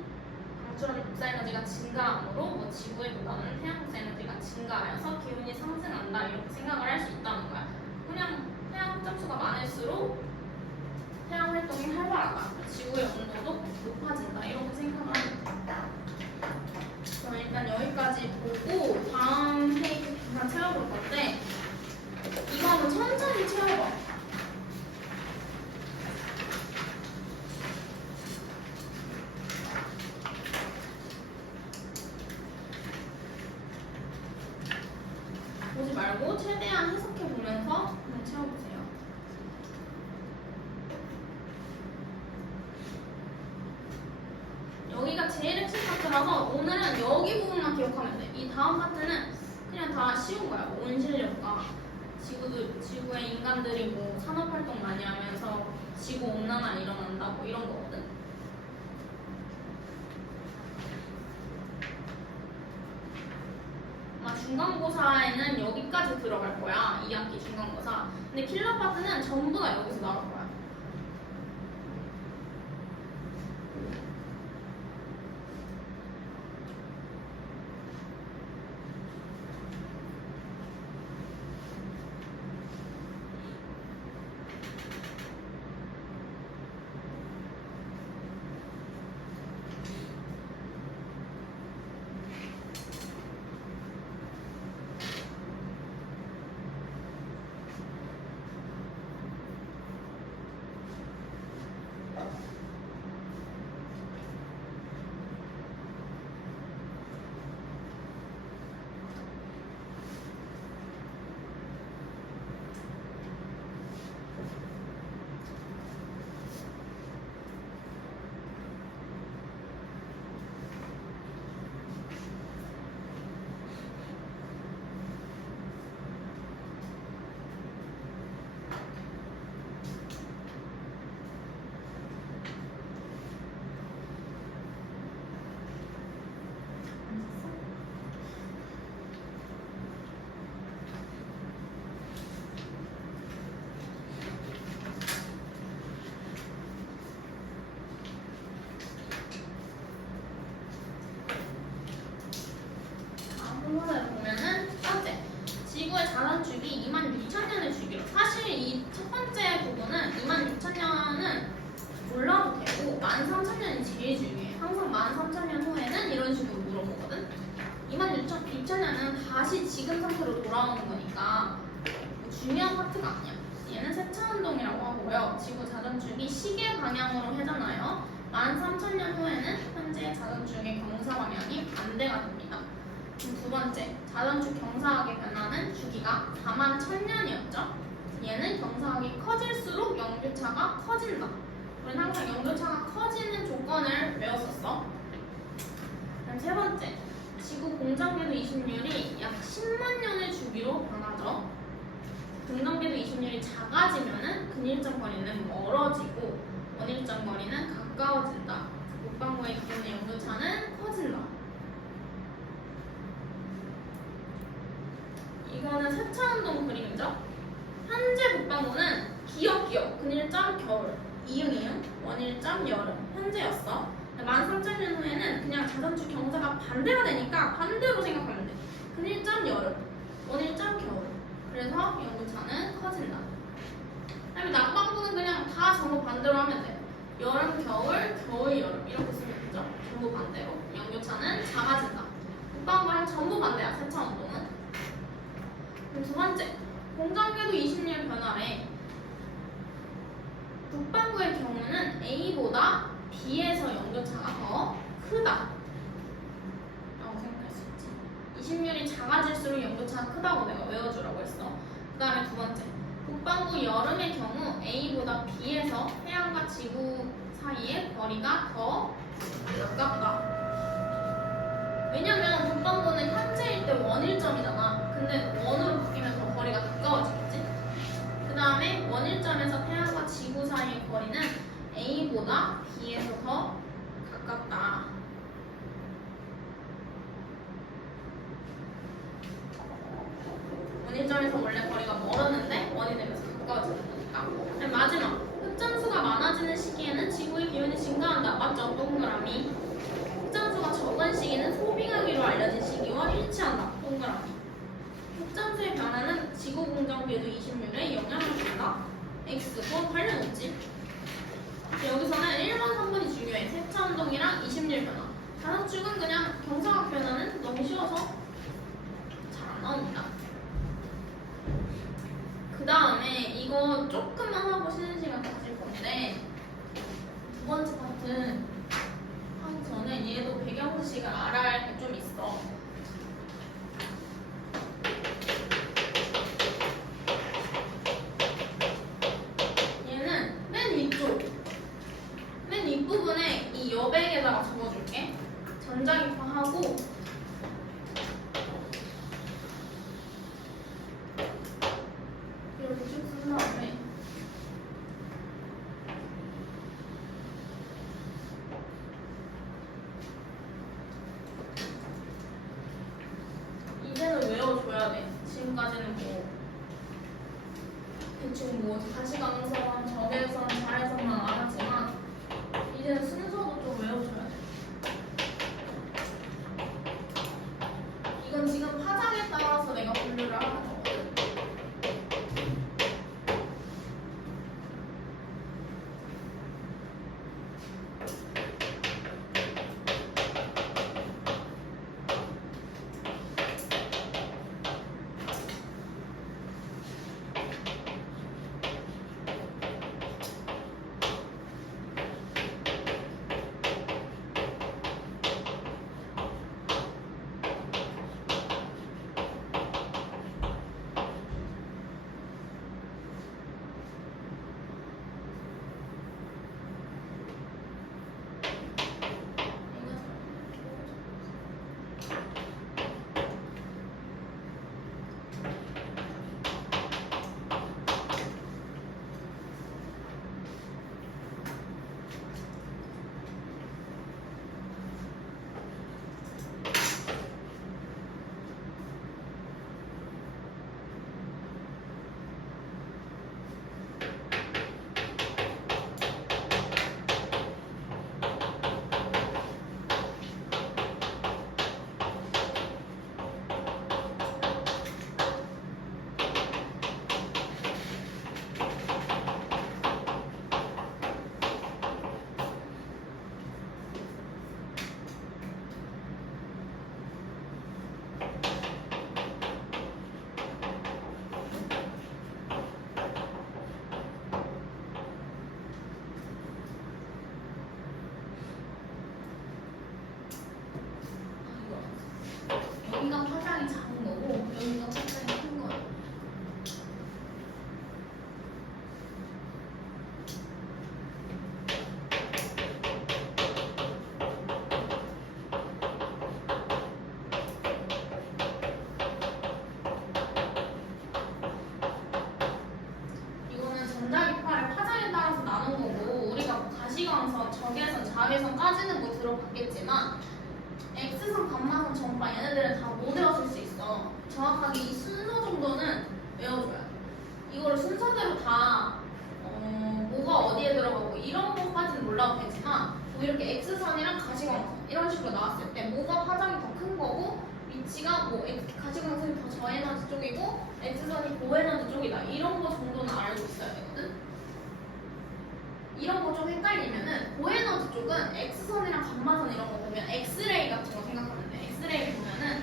방출하는 복사에너지가 증가함으로 뭐 지구에보다는 태양 복사에너지가 증가하여서 기온이 상승한다 이렇게 생각을 할 수 있다는 거야. 그냥 태양 흑점수가 많을수록 태양 활동이 활발하다. 지구의 온도도 높아진다 이렇게 생각을 하면 돼. 그럼 일단 여기까지 보고 다음 페이지 잠깐 채워볼 건데 이거 한번 천천히 채워봐. 보지 말고 최대한 해석해 보면서 한번 채워보세요. 여기가 제일 핵심 파트라서 오늘은 여기 부분만 기억하면 돼. 이 다음 파트는 그냥 다 쉬운 거야. 뭐 온실력과 지구의 인간들이 뭐 산업활동 많이 하면서 지구 온난화 일어난다 뭐 이런 거거든. 중간고사에는 여기까지 들어갈 거야. 2학기 중간고사. 근데 킬러 파트는 전부 다 여기서 나올 거야. 한번에 보면은 첫 번째, 지구의 자전축이 26,000년의 주기로. 사실 이 첫 번째 부분은 26,000년은 몰라도 되고 13,000년이 제일 중요해. 항상 13,000년 후에는 이런 식으로 물어보거든. 26,000년은 다시 지금 상태로 돌아오는 거니까 뭐 중요한 파트가 아니야. 얘는 세차운동이라고 하고요. 지구 자전축이 시계 방향으로 회전하여 13,000년 후에는 현재 자전축의 경사 방향이 반대가 됩니다. 두 번째, 자전축 경사하게 변하는 주기가 41,000년이었죠. 얘는 경사하기 커질수록 연교차가 커진다. 우리는 항상 연교차가 커지는 조건을 외웠었어. 그럼 세 번째, 지구 공전궤도 이심률이 약 10만 년의 주기로 변하죠. 공전궤도 이심률이 작아지면은 근일점 거리는 멀어지고 원일점 거리는 가까워진다. 북반구의 기온의 연교차는 커진다. 이거는 세차운동 그림이죠. 현재 북반구는 기억 근일점 겨울, 이응 원일점 여름 현재였어. 13,000년 후에는 그냥 자전축 경사가 반대가 되니까 반대로 생각하면 돼. 근일점 여름, 원일점 겨울. 그래서 연구차는 커진다. 그다음에 남반구는 그냥 다 전부 반대로 하면 돼. 여름 겨울, 겨울 여름 이렇게 쓰면 되죠. 전부 반대로. 연교차는 작아진다. 북반구랑 전부 반대야. 세차운동은. 두 번째, 공전궤도 20일 변화래. 북반구의 경우는 A보다 B에서 연교차가 더 크다 라고 생각할 수 있지. 20률이 작아질수록 연교차가 크다고 내가 외워주라고 했어. 그 다음에 두 번째, 북반구 여름의 경우 A보다 B에서 태양과 지구 사이의 거리가 더 가깝다. 왜냐면 북반구는 현재일 때 원일점이잖아. 근데 원으로 바뀌면 더 거리가 가까워지겠지? 그 다음에 원일점에서 태양과 지구 사이의 거리는 A보다 B에서 더 가깝다. 원일점에서 원래 거리가 멀었는데 원이 되면서 가까워지는 거니까. 마지막, 흑점수가 많아지는 시기에는 지구의 기온이 증가한다. 맞죠? 동그라미. 흑점수가 적은 시기는 소빙하기로 알려진 시기와 일치한다. 동그라미. 흑점수의 변화는 지구 공전궤도 20률에 영향을 준다. X고 관련 없지. 여기서는 1번, 3번이 중요해. 세차 운동이랑 20률 변화. 다섯 축은 그냥 경사각 변화는 너무 쉬워서 잘 안 나옵니다. 그 다음에 이거 조금만 하고 쉬는 시간 가질 건데, 두 번째 파트 하기 전에 얘도 배경 지식을 알아야 할 게 좀 있어. 얘는 맨 위쪽, 맨 윗부분에 이 여백에다가 적어줄게. 전자기파하고 이렇게 쭉 쓴 다음에 이제는 외워줘야 돼. 지금까지는 뭐 대충 뭐 가시광선, 적외선, 자외선만 알았지만 이제는 순서도 좀 외워줘야 돼. 이건 지금 파장에 따라서 내가 분류를 하는 거거든. 여기가 파장이 작은 거고 여기가 파장이 큰 거예요. 이거는 전자기파를 파장에 따라서 나눈 거고 우리가 뭐 가시광선, 적외선, 자외선까지는 뭐 들어봤겠지만 X선, 감마선, 전파 얘네들은 다 못 외웠을 수 있어. 정확하게 이 순서 정도는 외워줘야 돼. 이거를 순서대로 다 뭐가 어디에 들어가고 이런 것까지는 몰라도 되지만 뭐 이렇게 X선이랑 가시광선 이런 식으로 나왔을 때 뭐가 파장이 더 큰 거고 위치가 뭐 가시광선이 더 저에너지 쪽이고 X선이 고에너지 쪽이다 이런 거 정도는 알고 있어야 되거든. 이런 거 좀 헷갈리면은 고에너지 쪽은 X선이랑 감마선 이런 거 보면 엑스레이 같은 거 생각하면 돼. 엑스레이 보면은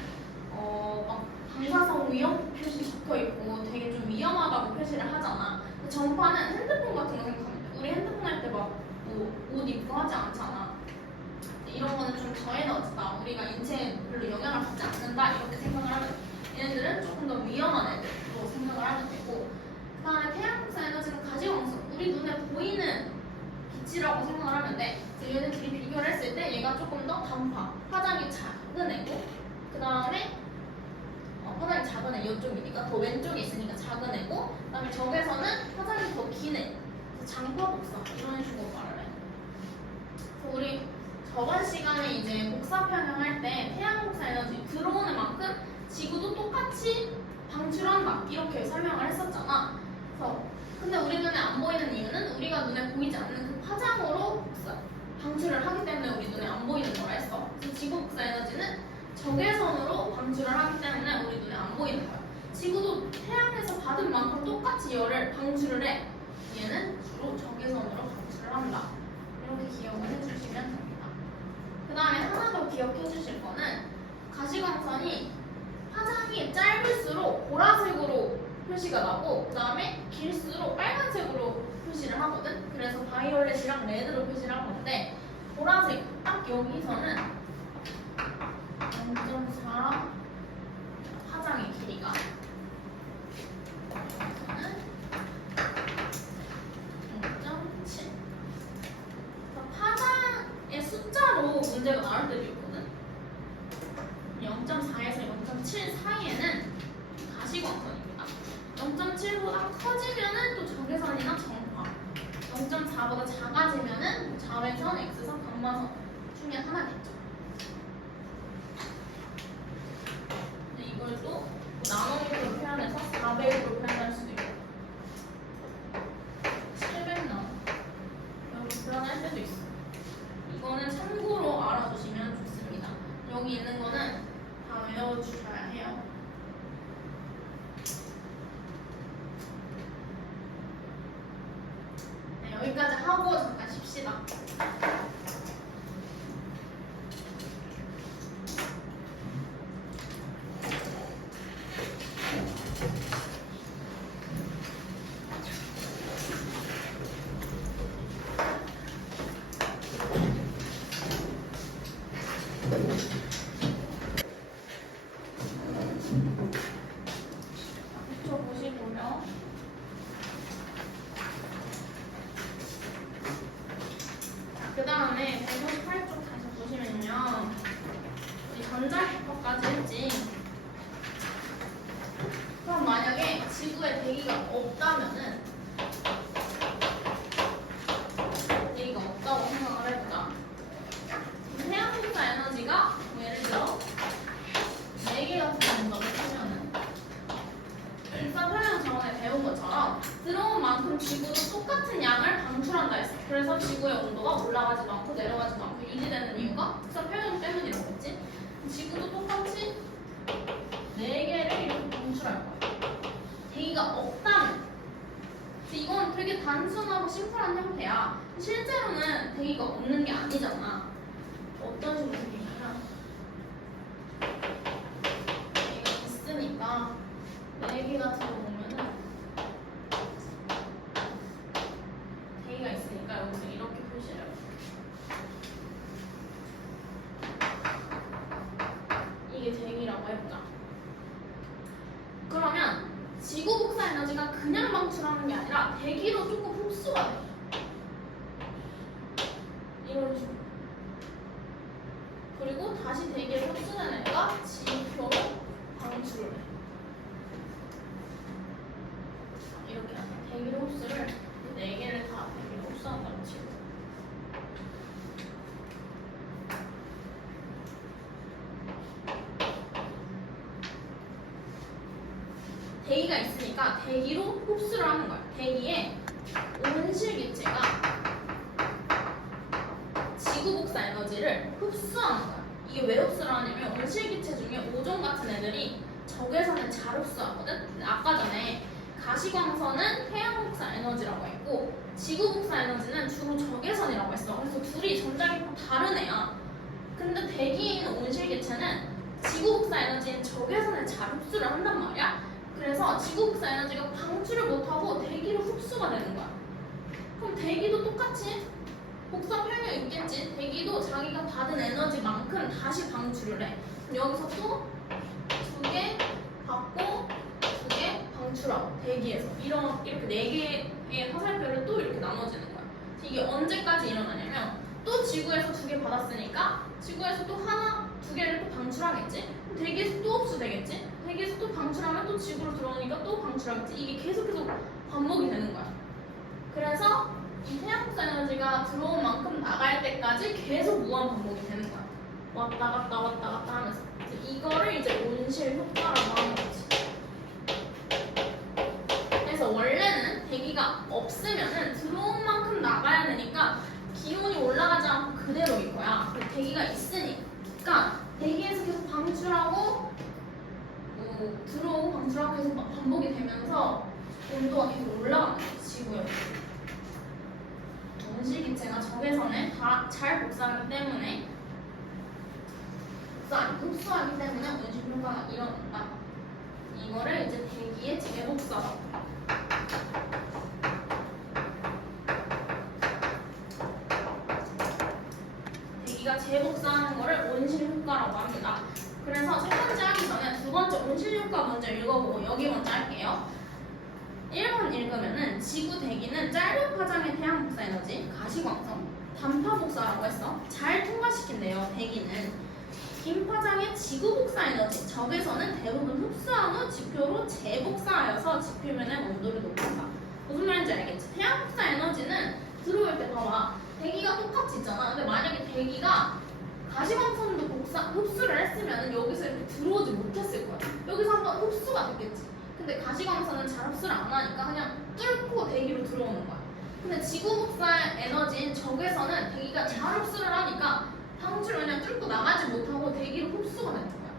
막 방사성 위험 표시 적혀 있고 되게 좀 위험한 전파는 핸드폰 같은 거 생각하면 돼. 우리 핸드폰 할 때 막 옷 입고 하지 않잖아. 이런 거는 좀 더해너지다. 우리가 인체에 별로 영향을 받지 않는다 이렇게 생각을 하면 얘네들은 조금 더 위험한 애들로 생각을 하면 되고, 그 다음에 태양광선 에너지는 가시광선, 우리 눈에 보이는 빛이라고 생각을 하면 돼. 그래서 얘네들이 비교를 했을 때 얘가 조금 더 단파, 파장이 작은 애고, 그 다음에 파장이 작은 애 이쪽이니까 더 왼쪽에 있으니까 작은 애고, 그 다음에 적에서는 파장이 더 긴 애, 장파 복사 이런 식으로 말을 해. 그래서 우리 저번 시간에 이제 복사 평형할 때 태양 복사 에너지 들어오는 만큼 지구도 똑같이 방출한다 이렇게 설명을 했었잖아. 그래서 근데 우리 눈에 안 보이는 이유는 우리가 눈에 보이지 않는 그 파장으로 방출을 하기 때문에 우리 눈에 안 보이는 거라 했어. 그래서 지구 복사 에너지는 적외선으로 방출을 하기 때문에 우리 눈에 안 보이는 거야. 지구도 태양에서 받은 만큼 똑같이 열을 방출을 해. 얘는 주로 적외선으로 방출을 한다. 이렇게 기억을 해주시면 됩니다. 그 다음에 하나 더 기억해 주실 거는 가시광선이 파장이 짧을수록 보라색으로 표시가 나고, 그 다음에 길수록 빨간색으로 표시를 하거든. 그래서 바이올렛이랑 레드로 표시를 한 건데, 보라색 딱 여기서는 0.4 파장의 길이가, 여기서는 0.7. 파장의 숫자로 문제가 나올 때도 있거든. 0.4에서 0.7 사이에는 가시광선입니다. 0.7보다 커지면은 또 적외선이나 정파, 0.4보다 작아지면은 자외선, X선, 감마선 중에 하나겠죠. 근데 이걸 또 나노미터로 표현해서 400으로 표현할 수도 있고 700 나노 이렇게 표현할 때도 있어. 이거는 참고로 알아두시면 좋습니다. 여기 있는 거는 다 외워주셔야 해요. 네, 여기까지 하고 잠깐 쉽시다. 보시고요. 그 다음에 158쪽 다시 보시면요. 우리 전자기파까지 했지. 그럼 만약에 지구에 대기가 없다면은, 대기가 없다고 생각을 해보자. 태양광사 에너지가 뭐 예를 들어 4개가 들어온다고 치면은, 일단 설명 전에 배운 것처럼 들어온 만큼 지구도 똑같은 양을 방출한다 했어. 그래서 지구의 온도가 올라가지도 않고 내려가지도 않고 유지되는 이유가 복사 평형 때문이라겠지. 지구도 똑같이 4개를 이렇게 방출할 거야. 대기가 없다면. 이건 되게 단순하고 심플한 형태야. 실제로는 대기가 없는 게 아니잖아. 어떤 식으로 생기냐면, 대기가 있으니까 4개가 들어오면은, 대기가 있으니까 여기서 이렇게 표시해요. 이게 대기라고 해보자. 그러면 지구 복사 에너지가 그냥 방출하는 게 아니라 대기로 조금 흡수가 돼. 이런 식으로. 그리고 다시 대기에 흡수된 애가 지표로 방출을 해. 이렇게 하자. 대기로 흡수를 4개를 다 대기로 흡수한다고 치고. 대기가 있으니까 대기로 흡수를 하는 거야. 대기에 온실기체가 지구 복사 에너지를 흡수하는 거야. 이게 왜 흡수를 하냐면, 온실기체 중에 오존 같은 애들이 적외선을 잘 흡수하거든. 근데 아까 전에 가시광선은 태양 복사 에너지라고 했고 지구 복사 에너지는 주로 적외선이라고 했어. 그래서 둘이 전자기파 다른 애야. 근데 대기에 있는 온실기체는 지구 복사 에너지인 적외선을 잘 흡수를 한단 말이야. 그래서 지구 복사 에너지가 방출을 못하고 대기로 흡수가 되는 거야. 그럼 대기도 똑같이 복사 평형 있겠지. 대기도 자기가 받은 에너지만큼 다시 방출을 해. 여기서 또 2개 받고 2개 방출하고 대기에서 이렇게 4개의 화살표를 또 이렇게 나눠지는 거야. 이게 언제까지 일어나냐면 또 지구에서 2개 받았으니까 지구에서 또 하나, 2개를 또 방출하겠지. 대기에서 또 흡수되겠지. 대기에서 또 방출하면 또 지구로 들어오니까 또 방출하겠지. 이게 계속해서 반복이 되는 거야. 그래서 이 태양 복사 에너지가 들어온 만큼 나갈 때까지 계속 무한 반복이 되는 거야. 왔다 갔다 왔다 갔다 하면서. 이거를 이제 온실 효과라고 하는 거지. 그래서 원래는 대기가 없으면은 들어온 만큼 나가야 되니까 기온이 올라가지 않고 그대로일 거야. 대기가 있으니까 대기에서 계속 방출하고 들어오고 방출하고 계속 반복이 되면서 온도가 계속 올라가는 거지, 지구에. 온실기체가 적외선을 다 잘 복사하기 때문에 흡수하기 때문에 온실 효과가 일어난다. 이거를 이제 대기의 재복사라고. 대기가 재복사하는 거를 온실 효과라고 합니다. 그래서 첫 번째 하기 전에 두 번째 온실 효과 먼저 읽어보고 여기 먼저 할게요. 1번 읽으면은 지구 대기는 짧은 파장의 태양 복사 에너지, 가시광선, 단파 복사라고 했어. 잘 통과시킨대요, 대기는. 긴 파장의 지구 복사 에너지, 적외선은 대부분 흡수한 후 지표로 재복사하여서 지표면의 온도를 높인다. 무슨 말인지 알겠지? 태양 복사 에너지는 들어올 때 봐봐. 대기가 똑같이 있잖아. 근데 만약에 대기가 가시광선도 흡수를 했으면 여기서 이렇게 들어오지 못했을 거야. 여기서 한번 흡수가 됐겠지. 근데 가시광선은 잘 흡수를 안 하니까 그냥 뚫고 대기로 들어오는 거야. 근데 지구 복사의 에너지인 적외선은 대기가 잘 흡수를 하니까 방출을 그냥 뚫고 나가지 못하고 대기로 흡수가 되는 거야.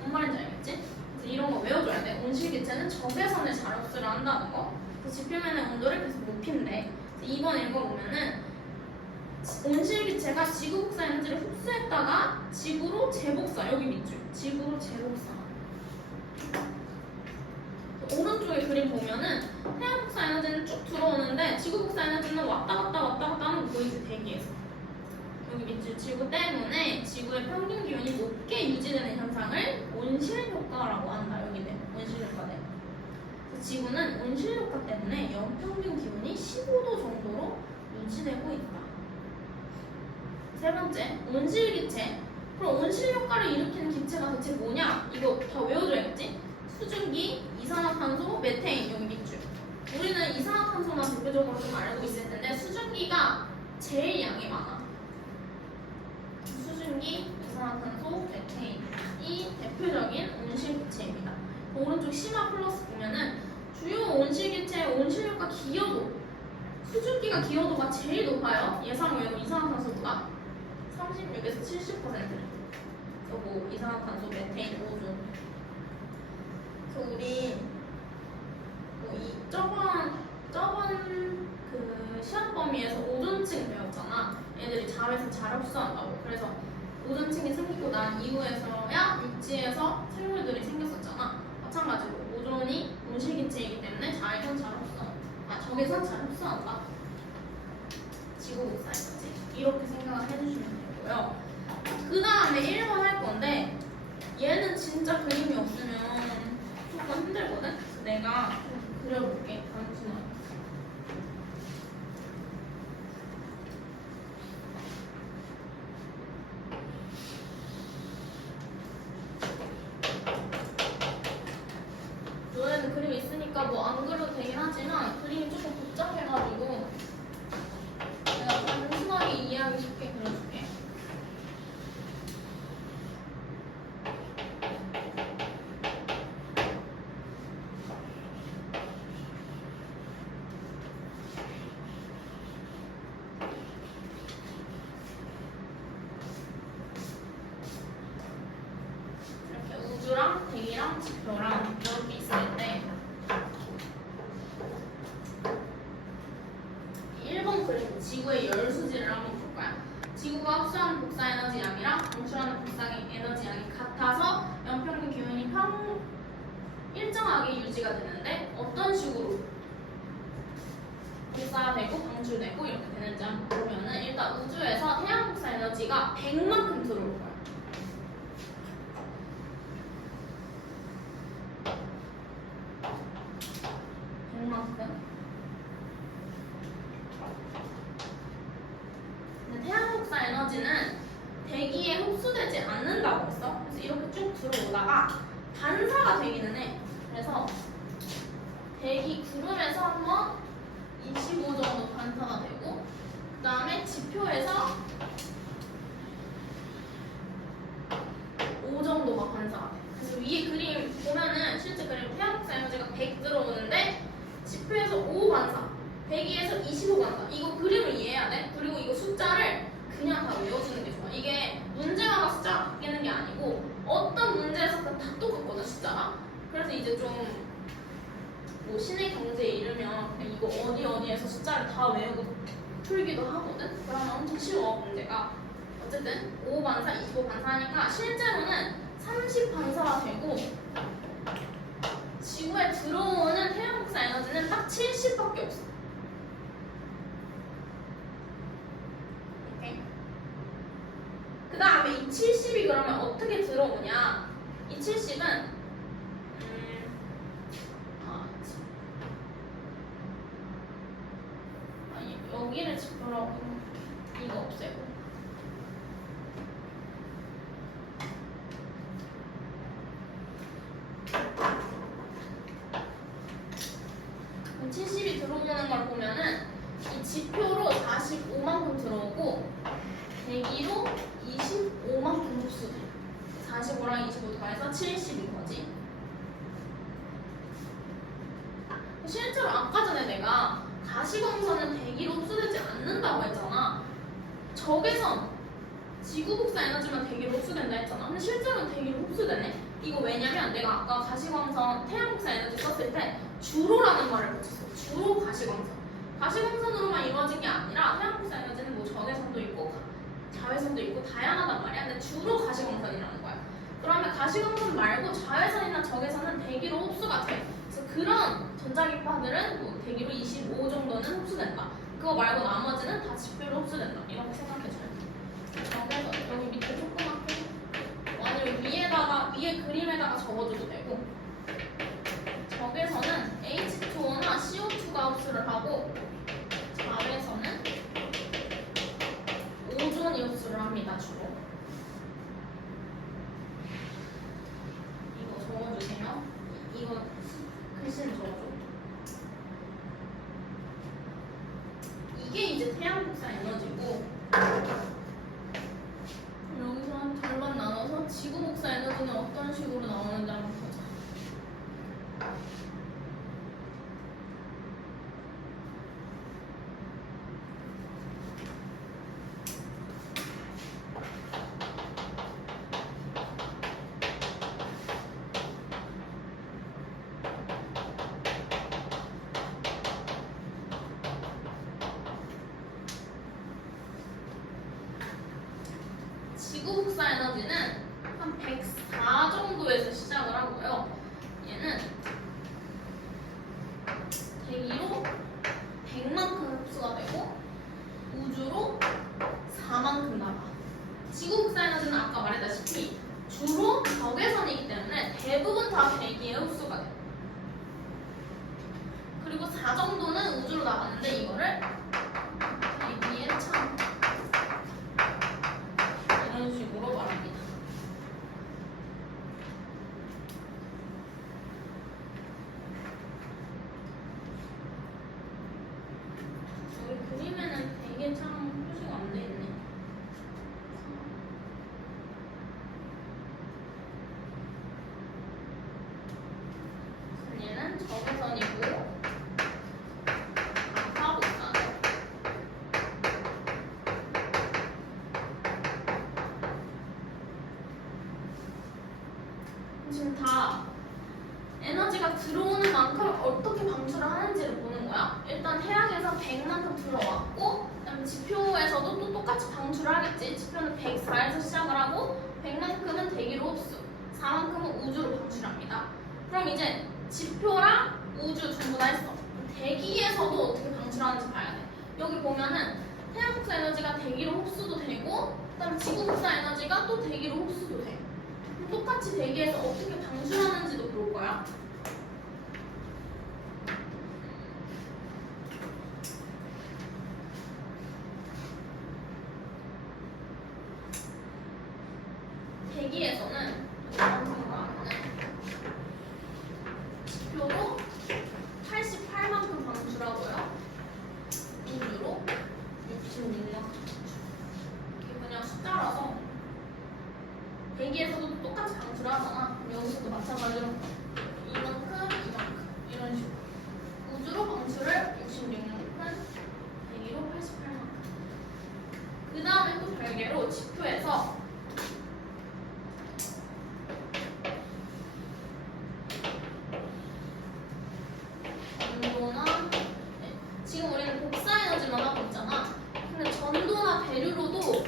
뭔 말인지 알겠지? 그래서 이런 거 외워줘야 돼. 온실기체는 적외선을 잘 흡수를 한다는 거. 그래서 지표면의 온도를 계속 높인대. 2번 읽어보면은 온실기체가 지구 복사 에너지를 흡수했다가 지구로 재복사. 여기 밑줄. 지구로 재복사. 오른쪽에 그림 보면은 태양 복사 에너지는 쭉 들어오는데 지구 복사 에너지는 왔다 갔다 하는 거 보이지, 대기에서. 여기 밑줄 지구 때문에 지구의 평균 기온이 높게 유지되는 현상을 온실 효과라고 한다. 여기 네, 온실 효과네. 지구는 온실 효과 때문에 연평균 기온이 15도 정도로 유지되고 있다. 세 번째, 온실기체. 그럼 온실 효과를 일으키는 기체가 대체 뭐냐? 이거 다 외워줘야겠지? 수증기, 이산화탄소, 메테인. 여기 밑줄. 우리는 이산화탄소만 대표적으로 좀 알고 있을 텐데 수증기가 제일 양이 많아. 수증기, 이산화탄소, 메테인이 대표적인 온실기체입니다. 오른쪽 심화 플러스 보면은 주요 온실기체의 온실효과 기여도, 수증기가 기여도가 제일 높아요. 예상 외로 이산화탄소보다 36에서 70%. 그래서 뭐 이산화탄소, 메테인, 오존. 그래서 우리 저번 그 시험 범위에서 오존층 배웠잖아. 애들이 잠에서 잘 흡수한다고. 그래서 오존층이 생기고 난 이후에서야 육지에서 생물들이 생겼었잖아. 마찬가지로 오존이 온실기체이기 때문에 자외선 잘 흡수한다. 적외선 잘 흡수한다. 지구 복사에까지 이렇게 생각을 해주시면 되고요. 그 다음에 1번 할 건데 얘는 진짜 그림이 없으면 조금 힘들거든? 그래서 내가 좀 그려볼게. 잠시만. 너네는 그림이 있으니까 뭐 안 그려도 되긴 하지만 그림이 조금 복잡해가지고 내가 단순하게 이해하기 쉽게 그려줄게. 이렇게 우주랑 대기랑 지표랑 이렇게 있을 때 1번 그림 지구의 열수지를 한번 볼 거야. 지구가 흡수하는 복사 에너지 양이랑 방출하는 복사 에너지 양이 같아서 연평균 기온이 일정하게 완벽하게 유지가 되는데 어떤 식으로 복사되고 방출되고 이렇게 되는지 한번 보면은 일단 우주에서 태양 복사 에너지가 100만큼 들어올 거야. 100만큼. 근데 태양 복사 에너지는 대기에 흡수되지 않는다고 했어. 그래서 이렇게 쭉 들어오다가 반사가 되기는 해. 그래서 대기 구름에서 한번 25 정도 반사가 되고, 그 다음에 지표에서 5 정도가 반사가 돼. 그래서 위에 그림 보면은 실제 그림 태양 복사 에너지가 100 들어오는데 지표에서 5 반사, 대기에서 25 반사. 이거 그림을 이해해야 돼. 그리고 이거 숫자를 그냥 다 외워주는 게 좋아. 이게 문제마다 숫자가 바뀌는 게 아니고 어떤 문제에서 다 똑같거든 숫자가. 그래서 이제 좀 뭐 신의 경제에 이르면 이거 어디에서 숫자를 다 외우고 풀기도 하거든. 그러면 엄청 쉬워 문제가. 어쨌든 5 반사, 25 반사니까 실제로는 30 반사가 되고 지구에 들어오는 태양 복사 에너지는 딱 70밖에 없어. 오케이. 그 다음에 이 70이 그러면 어떻게 들어오냐? 이 70은 여기를 짚으라고 이거 없애고 70이 들어오는 걸 보면은 이 지표로 45만큼 들어오고 대기로 25만큼 흡수돼. 45랑 25 더해서 70인 거지. 실제로 아까 전에 내가 가시광선은 대기로 흡수되지 않는다고 했잖아. 적외선, 지구 복사 에너지만 대기로 흡수된다 했잖아. 근데 실제로는 대기로 흡수되네. 이거 왜냐면 내가 아까 가시광선, 태양 복사 에너지 썼을 때 주로라는 말을 붙였어. 주로 가시광선. 가시광선으로만 이루어진 게 아니라 태양 복사 에너지는 뭐 적외선도 있고 자외선도 있고 다양하단 말이야. 근데 주로 가시광선이라는 거야. 그러면 가시광선 말고 자외선이나 적외선은 대기로 흡수가 돼. 그래서 그런 전자기파들은 뭐 대기로 25 정도는 흡수된다. 그거 말고 나머지는 다 지표로 흡수된다. 이렇게 생각해줘야 돼. 그래서 여기 밑에 조그맣게 아니면 위에 그림에다가 적어줘도 되고, 적외선은 H2O나 CO2가 흡수를 하고 자외선은 오존이 흡수를 합니다. 주로. 이거 적어주세요. 이거 글씨는 적어줘. 이게 이제 태양 복사 에너지고, 여기서 한 절반 나눠서 지구 복사 에너지는 어떤 식으로 나오는지 한번 보자. 지구 복사 에너지는 한 104 정도에서 시작을 하고요. 얘는 대기로 100만큼 흡수가 되고 우주로 4만큼 나가. 지구 복사 에너지는 아까 말했다시피 주로 적외선이기 때문에 대부분 다 대기에 흡수가 돼. 그리고 4 정도는 우주로 나가는데 이거를 대기에 참 이런 식으로 말합니다. 여기 그림에는 되게 참 표시가 안 돼 있네. 얘는 적외선이고 아까 복사는 지금 다 에너지가 들어오는 만큼 어떻게 방출을 하는지를 보는 거야. 일단 태양에서 100만큼 들어왔고, 그다음에 지표에서도 또 똑같이 방출을 하겠지. 지표는 104에서 시작을 하고 100만큼은 대기로 흡수, 4만큼은 우주로 방출합니다. 그럼 이제 지표랑 우주 전부 다 했어. 대기에서도 어떻게 방출하는지 봐야 돼. 여기 보면은 태양 복사 에너지가 대기로 흡수도 되고, 그다음 지구 복사 에너지가 또 대기로 흡수도 돼. 똑같이 대기에서 어떻게 방출하는지도 볼 거야. 대기에서는 지표로 88만큼 방출하고요. 우주로 66만큼. 이게 그냥 숫자라서 대기에서도 똑같이 방출하잖아. 그럼 여기서도 마찬가지로 이만큼 이런 식으로 우주로 방출을 66만큼, 대기로 88만큼. 그 다음에 또 별개로 지표에서 전도나 지금 우리는 복사 에너지만 하고 있잖아. 근데 전도나 대류로도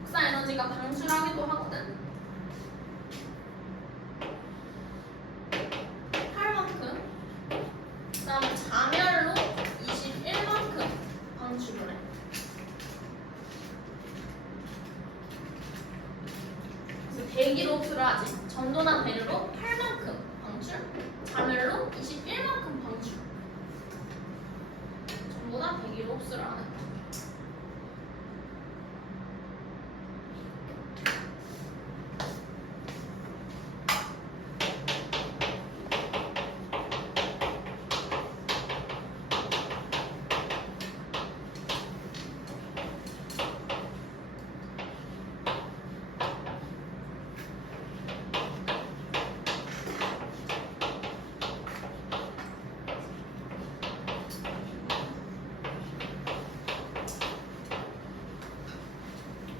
복사 에너지가 방출하기도 하거든. 8만큼. 그다음에 자멸로 21만큼 방출을 해. 그래서 대기로 들어하지. 전도나 대류로 8만큼 방출, 자멸로 21만큼 방출. 전부 다 대기로 흡수를 하는 거야.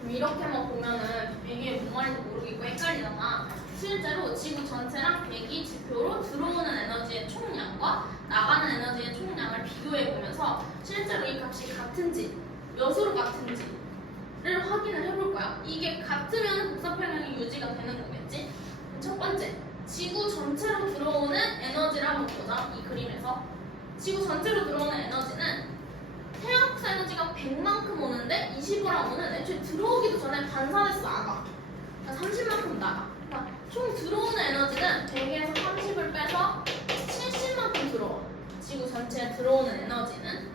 이렇게만 보면은 이게 뭔 말인지 모르겠고 헷갈리잖아. 실제로 지구 전체랑 대기 지표로 들어오는 에너지의 총량과 나가는 에너지의 총량을 비교해 보면서 실제로 이 값이 같은지 몇으로 같은지를 확인을 해볼 거야. 이게 같으면 복사평형이 유지가 되는 거겠지. 첫 번째, 지구 전체로 들어오는 에너지를 한번 보자. 이 그림에서 지구 전체로 들어오는 에너지는 태양 복사 에너지가 100만큼 오는데 25랑 5는 애초에 들어오기도 전에 반사돼서 나가. 그러니까 30만큼 나가. 그러니까 총 들어오는 에너지는 100에서 30을 빼서 70만큼 들어와. 지구 전체에 들어오는 에너지는.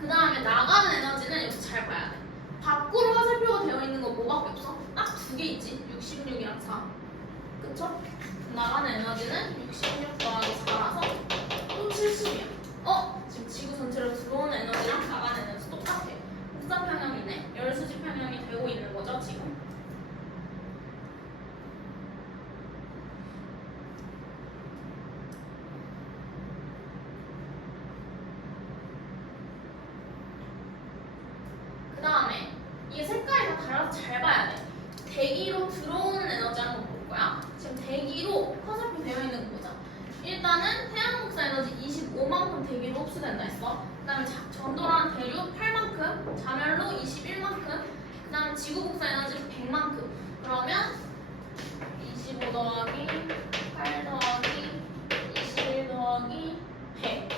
그 다음에 나가는 에너지는 여기서 잘 봐야 돼. 밖으로 화살표가 되어 있는 거 뭐밖에 없어? 딱 두 개 있지. 66이랑 4. 그쵸? 나가는 에너지는 66 더하기 4라서 또 70이야. 지금 지구 전체로 들어오는 에너지랑 나가는 에너지 똑같아. 복사평형이네. 열수지 평형이 되고 있는 거죠, 지금. 그 다음에 이게 색깔이 다 달라서 잘 봐야 돼. 대기로 들어오는 에너지 한번 볼 거야. 지금 대기로 화살표 되어 있는 거죠. 일단은 태양 복사 에너지 25만큼 대기로 흡수된다 했어. 그 다음에 전도랑 대류 8만큼, 자멸로 21만큼, 그 다음에 지구 복사 에너지 100만큼. 그러면 25 더하기 8 더하기 21 더하기 100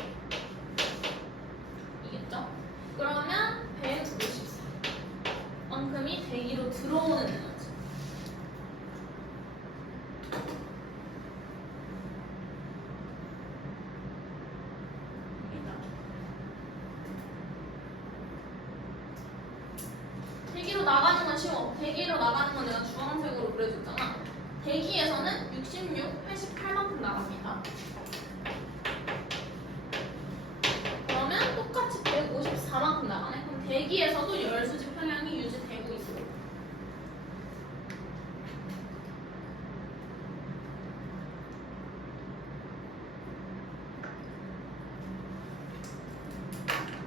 이겠죠? 그러면 154만큼이 대기로 들어오는 에너지. 대기로 나가는 건 쉬워. 대기로 나가는 건 내가 주황색으로 그려줬잖아. 대기에서는 66, 88만큼 나갑니다. 그러면 똑같이 154만큼 나가네. 그럼 대기에서도 열수지 평형이 유지되고 있어.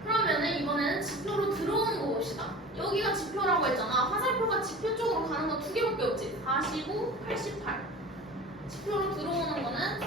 그러면은 이번에는 지표로 들어오는 거 봅시다. 여기가 지표라고 했잖아. 화살표가 지표 쪽으로 가는 거 두 개밖에 없지. 45, 88. 지표로 들어오는 거는